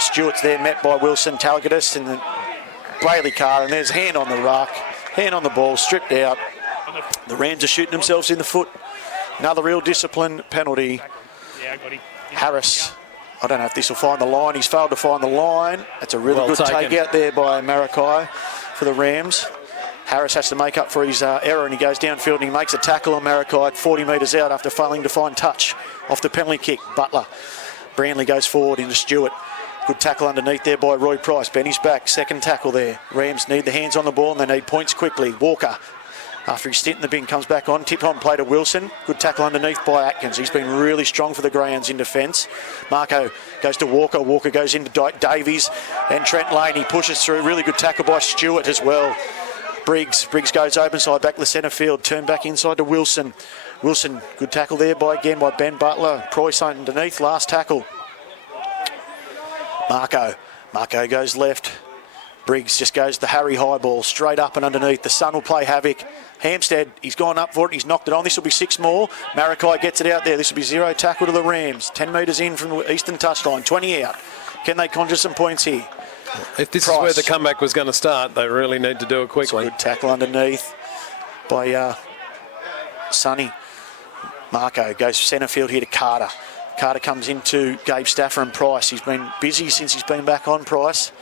Stewart's there, met by Wilson, Talgadis, and then Brayley Carr, and there's hand on the ruck, hand on the ball, stripped out. The Rams are shooting themselves in the foot. Another real discipline penalty. Yeah, I got him. Harris, I don't know if this will find the line. He's failed to find the line. That's a really good take out there by Marikai for the Rams. Harris has to make up for his error, and he goes downfield and he makes a tackle on Marikai 40 metres out after failing to find touch off the penalty kick. Butler. Branley goes forward into Stewart. Good tackle underneath there by Roy Price. Benny's back. Second tackle there. Rams need the hands on the ball and they need points quickly. Walker, after his stint in the bin, comes back on. Tip on play to Wilson. Good tackle underneath by Atkins. He's been really strong for the Greyhounds in defence. Marco goes to Walker. Walker goes into Davies and Trent Lane. He pushes through. Really good tackle by Stewart as well. Briggs goes open side back to the centre field. Turn back inside to Wilson. Wilson, good tackle there by Ben Butler. Price underneath. Last tackle. Marco goes left. Briggs just goes the Harry high ball straight up and underneath. The Sun will play havoc. Hampstead, he's gone up for it. He's knocked it on. This will be 6 more. Marikai gets it out there. This will be 0 tackle to the Rams. 10 metres in from the eastern touchline. 20 out. Can they conjure some points here? If this is where the comeback was going to start, they really need to do it quickly. Good tackle underneath by Sonny. Marco goes centre field here to Carter. Carter comes into Gabe Stafford and Price. He's been busy since he's been back on, Price.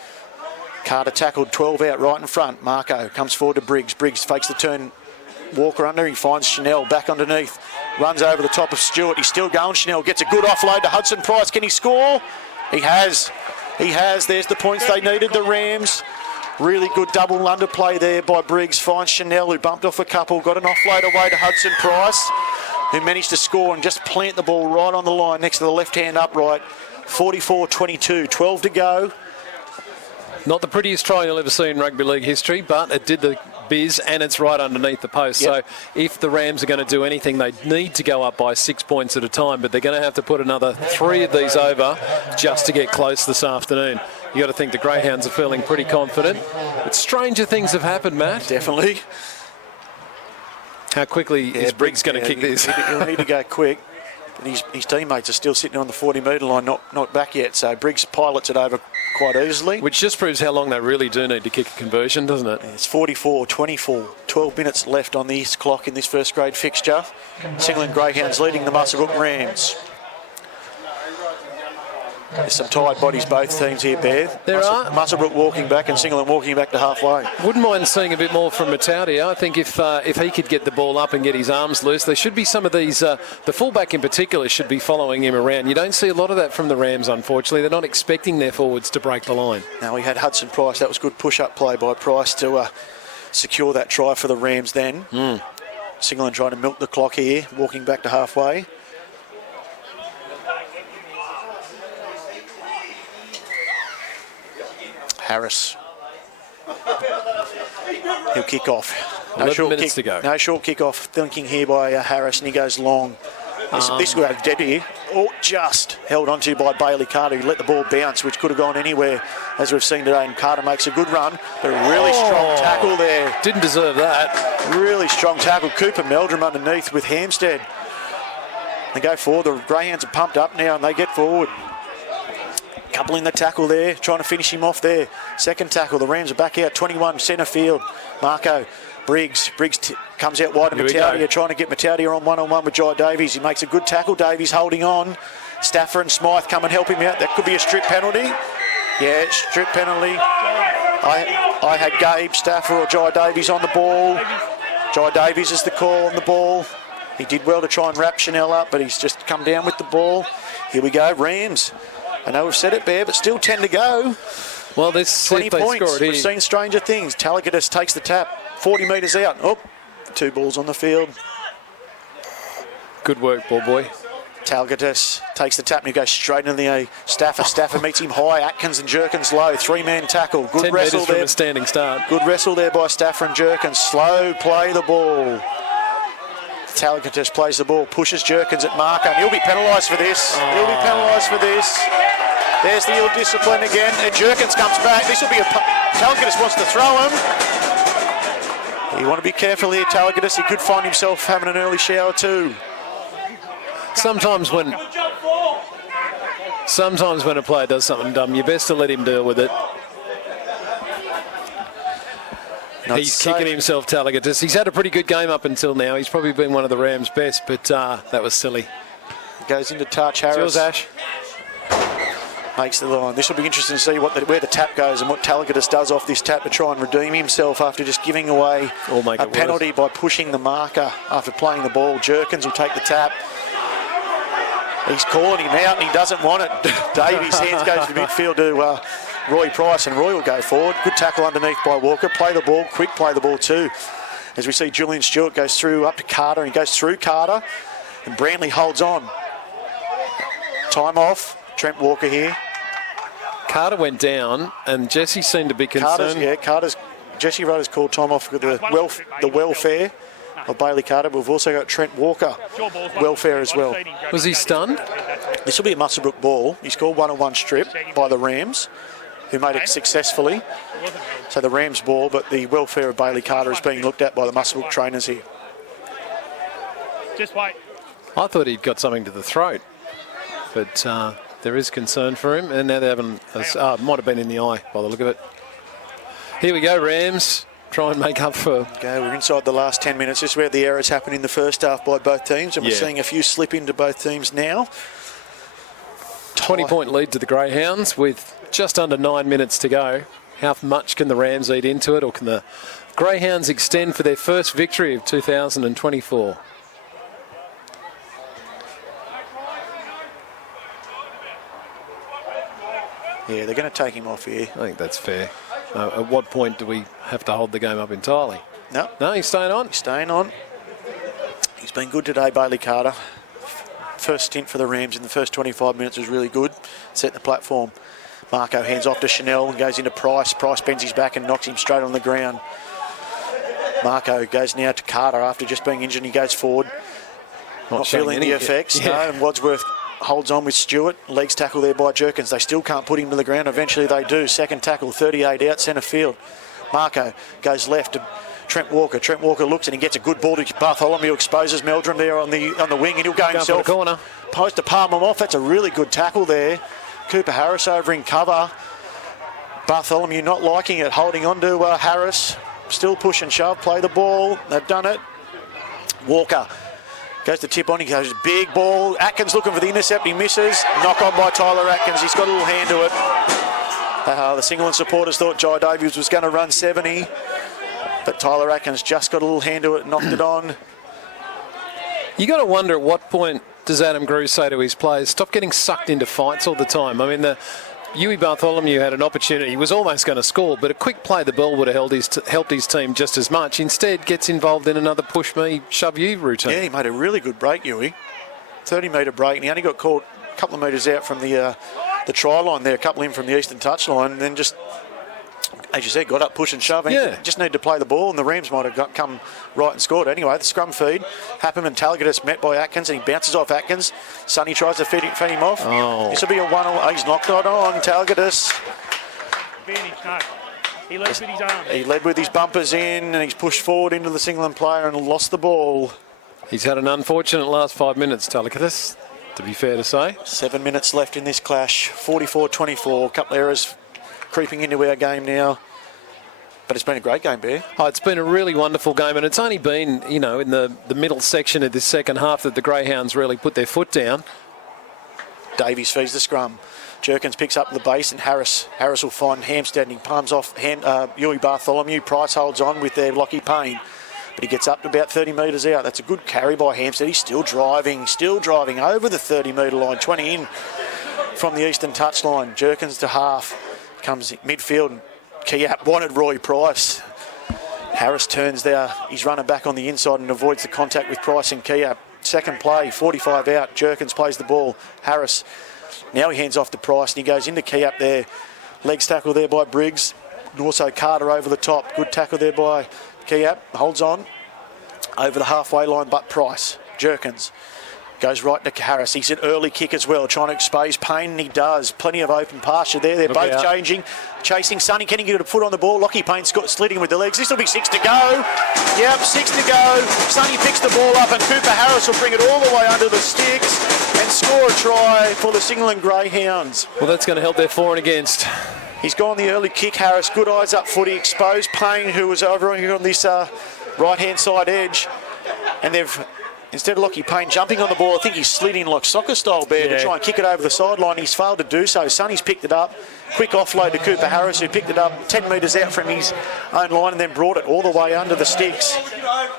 Carter tackled 12 out right in front. Marco comes forward to Briggs. Briggs fakes the turn. Walker under. He finds Chanel back underneath. Runs over the top of Stewart. He's still going. Chanel gets a good offload to Hudson Price. Can he score? He has. He has. There's the points they needed, the Rams. Really good double underplay there by Briggs. Finds Chanel, who bumped off a couple. Got an offload away to Hudson Price, who managed to score and just plant the ball right on the line next to the left-hand upright. 44-22. 12 to go. Not the prettiest try you'll ever see in rugby league history, but it did the biz and it's right underneath the post. Yep. So if the Rams are going to do anything, they need to go up by 6 points at a time, but they're going to have to put another 3 of these over just to get close this afternoon. You got to think the Greyhounds are feeling pretty confident. But stranger things have happened, Matt. Definitely. How quickly is Briggs going to kick this? He'll need to go quick. But his teammates are still sitting on the 40-metre line, not back yet. So Briggs pilots it over quite easily. Which just proves how long they really do need to kick a conversion, doesn't it? It's 44-24. 12 minutes left on the clock in this first grade fixture. Singleton Greyhounds leading the Muswellbrook Rams. There's some tired bodies, both teams here, Bear. There are. Muswellbrook walking back and Singleton walking back to halfway. Wouldn't mind seeing a bit more from Mataudia. I think if he could get the ball up and get his arms loose, there should be some of these, the fullback in particular should be following him around. You don't see a lot of that from the Rams, unfortunately. They're not expecting their forwards to break the line. Now we had Hudson Price. That was good push-up play by Price to secure that try for the Rams then. Singleton trying to milk the clock here, walking back to halfway. Harris. He'll kick off. 11 minutes to go. No short kick off thinking here by Harris, and he goes long. This will have dead here. Oh, just held onto by Bailey Carter, who let the ball bounce, which could have gone anywhere, as we've seen today. And Carter makes a good run, but a really strong tackle there. Didn't deserve that. Really strong tackle. Cooper Meldrum underneath with Hampstead. They go forward. The Greyhounds are pumped up now, and they get forward. Couple in the tackle there, trying to finish him off there. Second tackle, the Rams are back out, 21 centre field. Marco, Briggs comes out wide to Mataudia, trying to get Mataudia on one-on-one with Jai Davies. He makes a good tackle, Davies holding on. Stafford and Smythe come and help him out. That could be a strip penalty. Yeah, strip penalty. I had Gabe Stafford or Jai Davies on the ball. Jai Davies is the call on the ball. He did well to try and wrap Chanel up, but he's just come down with the ball. Here we go, Rams. I know we've said it, Bear, but still 10 to go. Well, this 20 points. We've seen stranger things. Talakidis takes the tap, 40 metres out. Oh, 2 balls on the field. Good work, ball boy. Talakidis takes the tap and he goes straight into the A. Stafford meets him high. Atkins and Jerkins low. 3-man tackle. Good 10 wrestle there. From a standing start. Good wrestle there by Stafford and Jerkins. Slow play the ball. Talakidis plays the ball, pushes Jerkins at marker, and he'll be penalised for this. He'll be penalised for this. There's the ill-discipline again, and Jerkins comes back. This will be Talakidis wants to throw him. You want to be careful here, Talakidis. He could find himself having an early shower too. Sometimes when a player does something dumb, you're best to let him deal with it. He's kicking himself, Talakidis. He's had a pretty good game up until now. He's probably been one of the Rams' best, but that was silly. Goes into touch, Harris. Yours, Ash. Makes the line. This will be interesting to see where the tap goes and what Talakidis does off this tap to try and redeem himself after just giving away a penalty by pushing the marker after playing the ball. Jerkins will take the tap. He's calling him out and he doesn't want it. Davies' hands goes to midfield to Roy Price, and Roy will go forward. Good tackle underneath by Walker. Play the ball, quick play the ball too. As we see Julian Stewart goes through up to Carter, and he goes through Carter, and Brantley holds on. Time off. Trent Walker here. Carter went down, and Jesse seemed to be concerned. Jesse Rudder's called time off with the welfare of Bailey Carter. But we've also got Trent Walker welfare as well. Was he stunned? This will be a Muswellbrook ball. He scored one-on-one strip by the Rams, who made it successfully. So the Rams ball, but the welfare of Bailey Carter is being looked at by the Muswellbrook trainers here. Just wait. I thought he'd got something to the throat, but there is concern for him, and now they're having might have been in the eye by the look of it. Here we go, Rams. Try and make up for... Okay, we're inside the last 10 minutes. This is where the errors happened in the first half by both teams, and we're seeing a few slip into both teams now. 20-point lead to the Greyhounds with just under 9 minutes to go. How much can the Rams eat into it, or can the Greyhounds extend for their first victory of 2024? Yeah, they're going to take him off here. I think that's fair. At what point do we have to hold the game up entirely? No, he's staying on. He's staying on. He's been good today, Bailey Carter. First stint for the Rams in the first 25 minutes was really good. Set the platform. Marco hands off to Chanel and goes into Price. Price bends his back and knocks him straight on the ground. Marco goes now to Carter after just being injured. He goes forward. Not feeling the effects. No, and Wadsworth holds on with Stewart. Legs tackle there by Jerkins. They still can't put him to the ground. Eventually they do. Second tackle, 38 out centre field. Marco goes left to Trent Walker. Trent Walker looks and he gets a good ball to Bartholomew. Exposes Meldrum there on the wing, and he'll go himself. For the corner. Post to palm him off. That's a really good tackle there. Cooper Harris over in cover. Bartholomew not liking it. Holding on to Harris. Still push and shove. Play the ball. They've done it. Walker Goes to tip on, he goes big ball. Atkins looking for the intercept, he misses. Knock on by Tyler Atkins, he's got a little hand to it. The Singleton supporters thought Jai Davies was going to run 70, but Tyler Atkins just got a little hand to it, knocked it on. You got to wonder at what point does Adam Grew say to his players, stop getting sucked into fights all the time. I mean, the Huey Bartholomew had an opportunity. He was almost going to score, but a quick play the ball would have helped his team just as much. Instead, gets involved in another push me, shove you routine. Yeah, he made a really good break, Huey. 30-metre break, and he only got caught a couple of metres out from the try line there, a couple in from the eastern touchline, and then just, as you said, got up, push and shove. Yeah. Just needed to play the ball, and the Rams might have come right and scored. Anyway, the scrum feed. Happen and Talgadis met by Atkins, and he bounces off Atkins. Sonny tries to feed him off. Oh. This will be a one. He's knocked it on. Talgadis. Advantage, no. He led with his arm. He led with his bumpers in, and he's pushed forward into the Singleton player and lost the ball. He's had an unfortunate last 5 minutes, Talgadis, to be fair to say. 7 minutes left in this clash. 44-24. A couple of errors creeping into our game now. But it's been a great game, Bear. Oh, it's been a really wonderful game, and it's only been, in the middle section of this second half that the Greyhounds really put their foot down. Davies feeds the scrum. Jerkins picks up the base, and Harris will find Hampstead, and he palms off Huey Bartholomew. Price holds on with their Lockie Payne. But he gets up to about 30 metres out. That's a good carry by Hampstead. He's still driving over the 30-metre line. 20 in from the eastern touchline. Jerkins to half. Comes midfield. Kiap wanted Roy Price. Harris turns there. He's running back on the inside and avoids the contact with Price and Kiap. Second play, 45 out. Jerkins plays the ball. Harris. Now he hands off to Price and he goes into Kiap there. Legs tackle there by Briggs. And also Carter over the top. Good tackle there by Kiap. Holds on. Over the halfway line, but Price. Jerkins. Goes right to Harris. He's an early kick as well, trying to expose Payne, and he does. Plenty of open pasture there. They're both chasing Sonny. Can he get a foot on the ball? Lockie Payne slitting with the legs. This will be 6 to go. Yep, 6 to go. Sonny picks the ball up, and Cooper Harris will bring it all the way under the sticks and score a try for the Singleton Greyhounds. Well, that's going to help their for and against. He's gone the early kick, Harris. Good eyes up footy. Exposed Payne, who was over on this right-hand side edge. And they've... Instead of Lockie Payne jumping on the ball, I think he's slid in like soccer style, Bear, to try and kick it over the sideline. He's failed to do so. Sonny's picked it up. Quick offload to Cooper Harris, who picked it up 10 metres out from his own line and then brought it all the way under the sticks.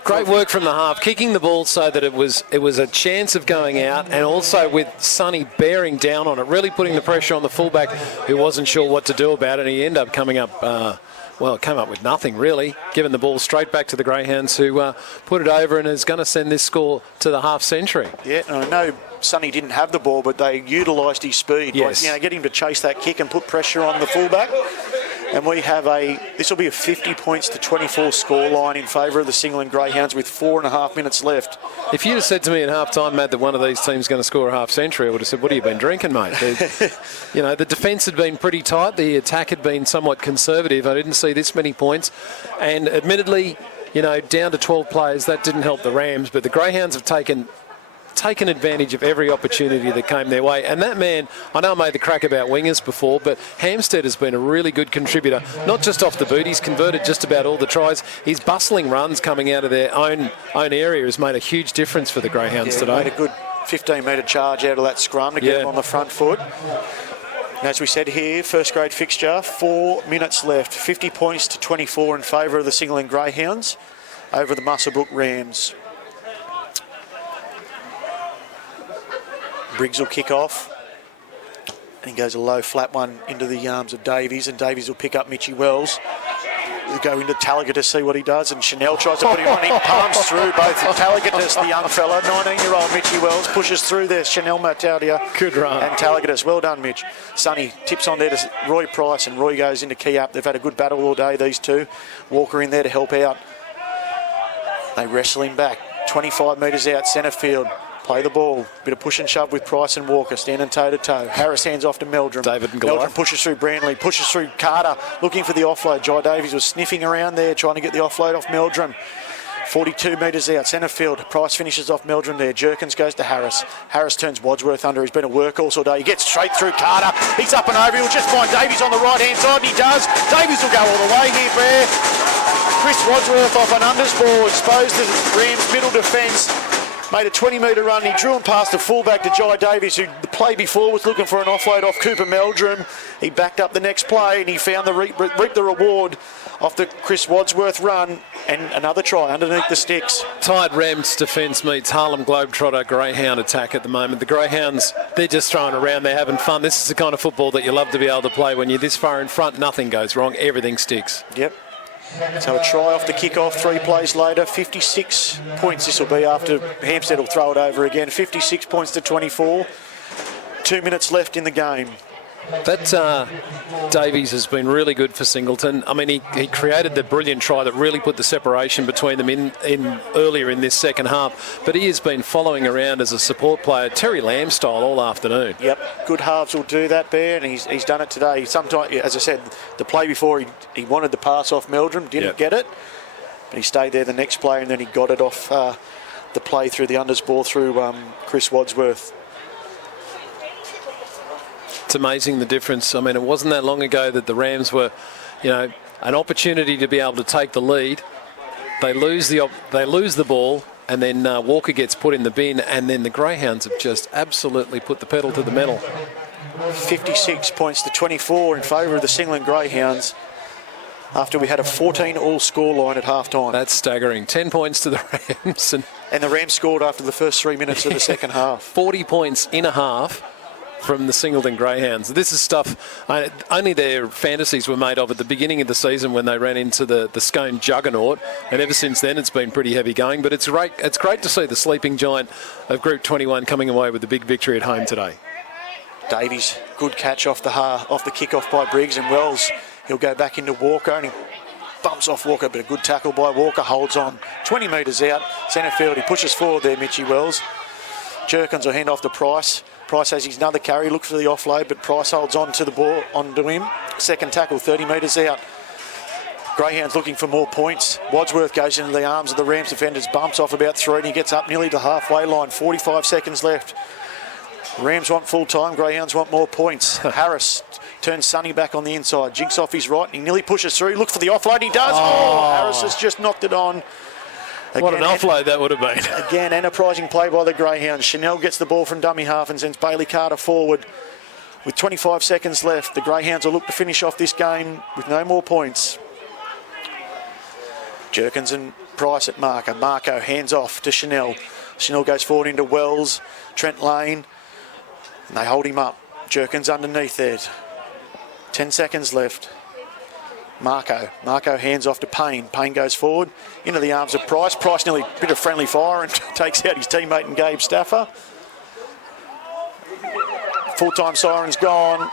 Great work from the half, kicking the ball so that it was a chance of going out, and also with Sonny bearing down on it, really putting the pressure on the fullback who wasn't sure what to do about it. And he ended up coming up... came up with nothing, really, giving the ball straight back to the Greyhounds, who put it over and is going to send this score to the half-century. Yeah, and I know Sonny didn't have the ball, but they utilised his speed. Yes. Like, get him to chase that kick and put pressure on the fullback. And we have this will be a 50 points to 24 score line in favour of the Singleton Greyhounds with 4.5 minutes left. If you'd have said to me at half-time, Matt, that one of these teams is going to score a half-century, I would have said, what have you been drinking, mate? The defence had been pretty tight. The attack had been somewhat conservative. I didn't see this many points. And admittedly, down to 12 players, that didn't help the Rams. But the Greyhounds have taken advantage of every opportunity that came their way. And that man, I know I made the crack about wingers before, but Hampstead has been a really good contributor, not just off the boot. He's converted just about all the tries. His bustling runs coming out of their own area has made a huge difference for the Greyhounds today. Made a good 15-metre charge out of that scrum to get them on the front foot. And as we said here, first grade fixture, 4 minutes left. 50 points to 24 in favour of the Singleton Greyhounds over the Muswellbrook Rams. Briggs will kick off. And he goes a low flat one into the arms of Davies, and Davies will pick up Mitchie Wells. He'll go into Tallager to see what he does, and Chanel tries to put him on. He palms through both Tallager, the young fella, 19-year-old Mitchie Wells, pushes through there. Chanel Mataudia. Good run. And Tallager. Well done, Mitch. Sonny tips on there to Roy Price, and Roy goes into key up. They've had a good battle all day, these two. Walker in there to help out. They wrestle him back. 25 metres out, centre field. Play the ball. Bit of push and shove with Price and Walker, standing toe-to-toe. Harris hands off to Meldrum. David and Goliath. Meldrum pushes through Brantley, pushes through Carter, looking for the offload. Jai Davies was sniffing around there, trying to get the offload off Meldrum. 42 metres out, centre field. Price finishes off Meldrum there. Jerkins goes to Harris. Harris turns Wadsworth under. He's been a workhorse all day. He gets straight through Carter. He's up and over. He'll just find Davies on the right-hand side, and he does. Davies will go all the way here, Bear. Chris Wadsworth off an unders ball, exposed to the Rams' middle defence. Made a 20-metre run. He drew him past the fullback to Jai Davies, who the play before was looking for an offload off Cooper Meldrum. He backed up the next play and he found reaped the reward off the Chris Wadsworth run, and another try underneath the sticks. Tight Rams defence meets Harlem Globetrotter Greyhound attack at the moment. The Greyhounds, they're just throwing around, they're having fun. This is the kind of football that you love to be able to play. When you're this far in front, nothing goes wrong, everything sticks. Yep. So a try off the kick-off 3 plays later. 56 points this will be after Hampstead will throw it over again. 56 points to 24. 2 minutes left in the game. That Davies has been really good for Singleton. I mean, he created the brilliant try that really put the separation between them in earlier in this second half. But he has been following around as a support player, Terry Lamb style, all afternoon. Yep, good halves will do that, Bear, and he's done it today. Sometimes, as I said, the play before he wanted the pass off Meldrum, didn't get it, but he stayed there the next play, and then he got it off the play through the unders ball through Chris Wadsworth. It's amazing the difference. I mean, it wasn't that long ago that the Rams were, an opportunity to be able to take the lead. They lose the ball, and then Walker gets put in the bin, and then the Greyhounds have just absolutely put the pedal to the metal. 56 points to 24 in favour of the Singleton Greyhounds after we had a 14-all scoreline at half-time. That's staggering. 10 points to the Rams. And the Rams scored after the first 3 minutes of the second half. 40 points in a half from the Singleton Greyhounds. This is stuff only their fantasies were made of at the beginning of the season when they ran into the Scone juggernaut, and ever since then it's been pretty heavy going. But it's great to see the sleeping giant of Group 21 coming away with the big victory at home today. Davies, good catch off the kick-off by Briggs, and Wells, he'll go back into Walker, and he bumps off Walker, but a good tackle by Walker, holds on 20 metres out, centre field. He pushes forward there, Mitchie Wells. Jerkins will hand off to Price. Price has his another carry, looks for the offload, but Price holds on to the ball, onto him. Second tackle, 30 metres out. Greyhounds looking for more points. Wadsworth goes into the arms of the Rams defenders, bumps off about 3, and he gets up nearly to the halfway line. 45 seconds left. Rams want full time, Greyhounds want more points. Harris turns Sonny back on the inside. Jinks off his right, and he nearly pushes through. Looks for the offload, he does. Harris has just knocked it on. Again, what an offload that would have been. Again, enterprising play by the Greyhounds. Chanel gets the ball from dummy half and sends Bailey Carter forward. With 25 seconds left, the Greyhounds will look to finish off this game with no more points. Jerkins and Price at marker. Marco hands off to Chanel. Chanel goes forward into Wells, Trent Lane, and they hold him up. Jerkins underneath there. 10 seconds left. Marco hands off to Payne. Payne goes forward into the arms of Price. Price nearly a bit of friendly fire and takes out his teammate and Gabe Staffer. Full-time siren's gone.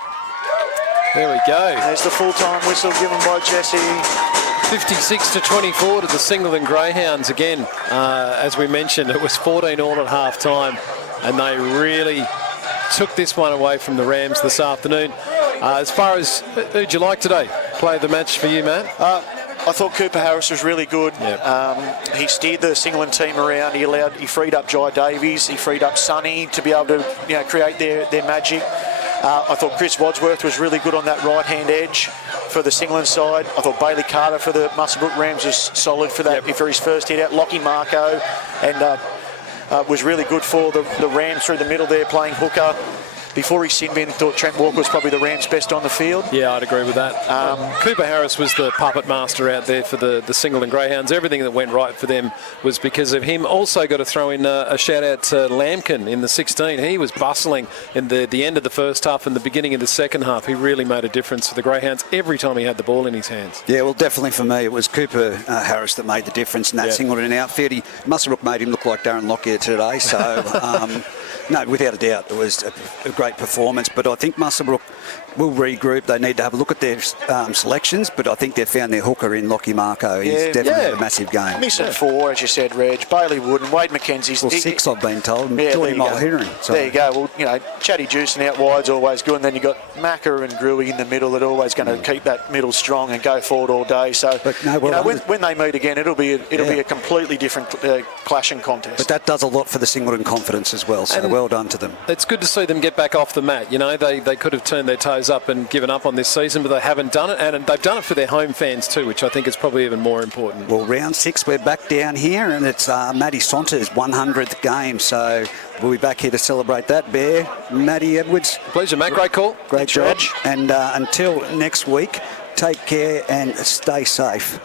There we go. There's the full-time whistle given by Jesse. 56 to 24 to the Singleton Greyhounds again. As we mentioned, it was 14-all at half-time, and they really took this one away from the Rams this afternoon. As far as who'd you like today? Play of the match for you, Matt? I thought Cooper Harris was really good. Yep. He steered the Singleton team around. He freed up Jai Davies. He freed up Sonny to be able to create their magic. I thought Chris Wadsworth was really good on that right-hand edge for the Singleton side. I thought Bailey Carter for the Muswellbrook Rams was solid for that for his first hit out. Lockie Marco and was really good for the Rams through the middle there, playing hooker. Before he sin bin, thought Trent Walker was probably the Rams' best on the field. Yeah, I'd agree with that. Cooper Harris was the puppet master out there for the Singleton Greyhounds. Everything that went right for them was because of him. Also got to throw in a shout-out to Lampkin in the 16. He was bustling in the end of the first half and the beginning of the second half. He really made a difference for the Greyhounds every time he had the ball in his hands. Yeah, well, definitely for me, it was Cooper Harris that made the difference in that Singleton outfit. Muswellbrook made him look like Darren Lockyer today, so... No, without a doubt, it was a great performance. But I think Muswellbrook will regroup. They need to have a look at their selections, but I think they've found their hooker in Lockie Marco. He's definitely had a massive game. Missing 4, as you said, Reg. Bailey Wood and Wade McKenzie's... Well, 6, I've been told. Yeah, Jordan Mulheron. There you go. Well, Chatty Juicing out wide's always good, and then you've got Macca and Gruey in the middle that are always going to keep that middle strong and go forward all day. So, but no, when they meet again, it'll be a completely different clashing contest. But that does a lot for the Singleton confidence as well. So well done to them. It's good to see them get back off the mat. You know, they could have turned their toes up and given up on this season, but they haven't done it, and they've done it for their home fans too, which I think is probably even more important. Well, round 6, we're back down here, and it's Matty Saunter's 100th game, so we'll be back here to celebrate that. Bear, Matty Edwards. Pleasure, Matt. Great call. Great job. And until next week, take care and stay safe.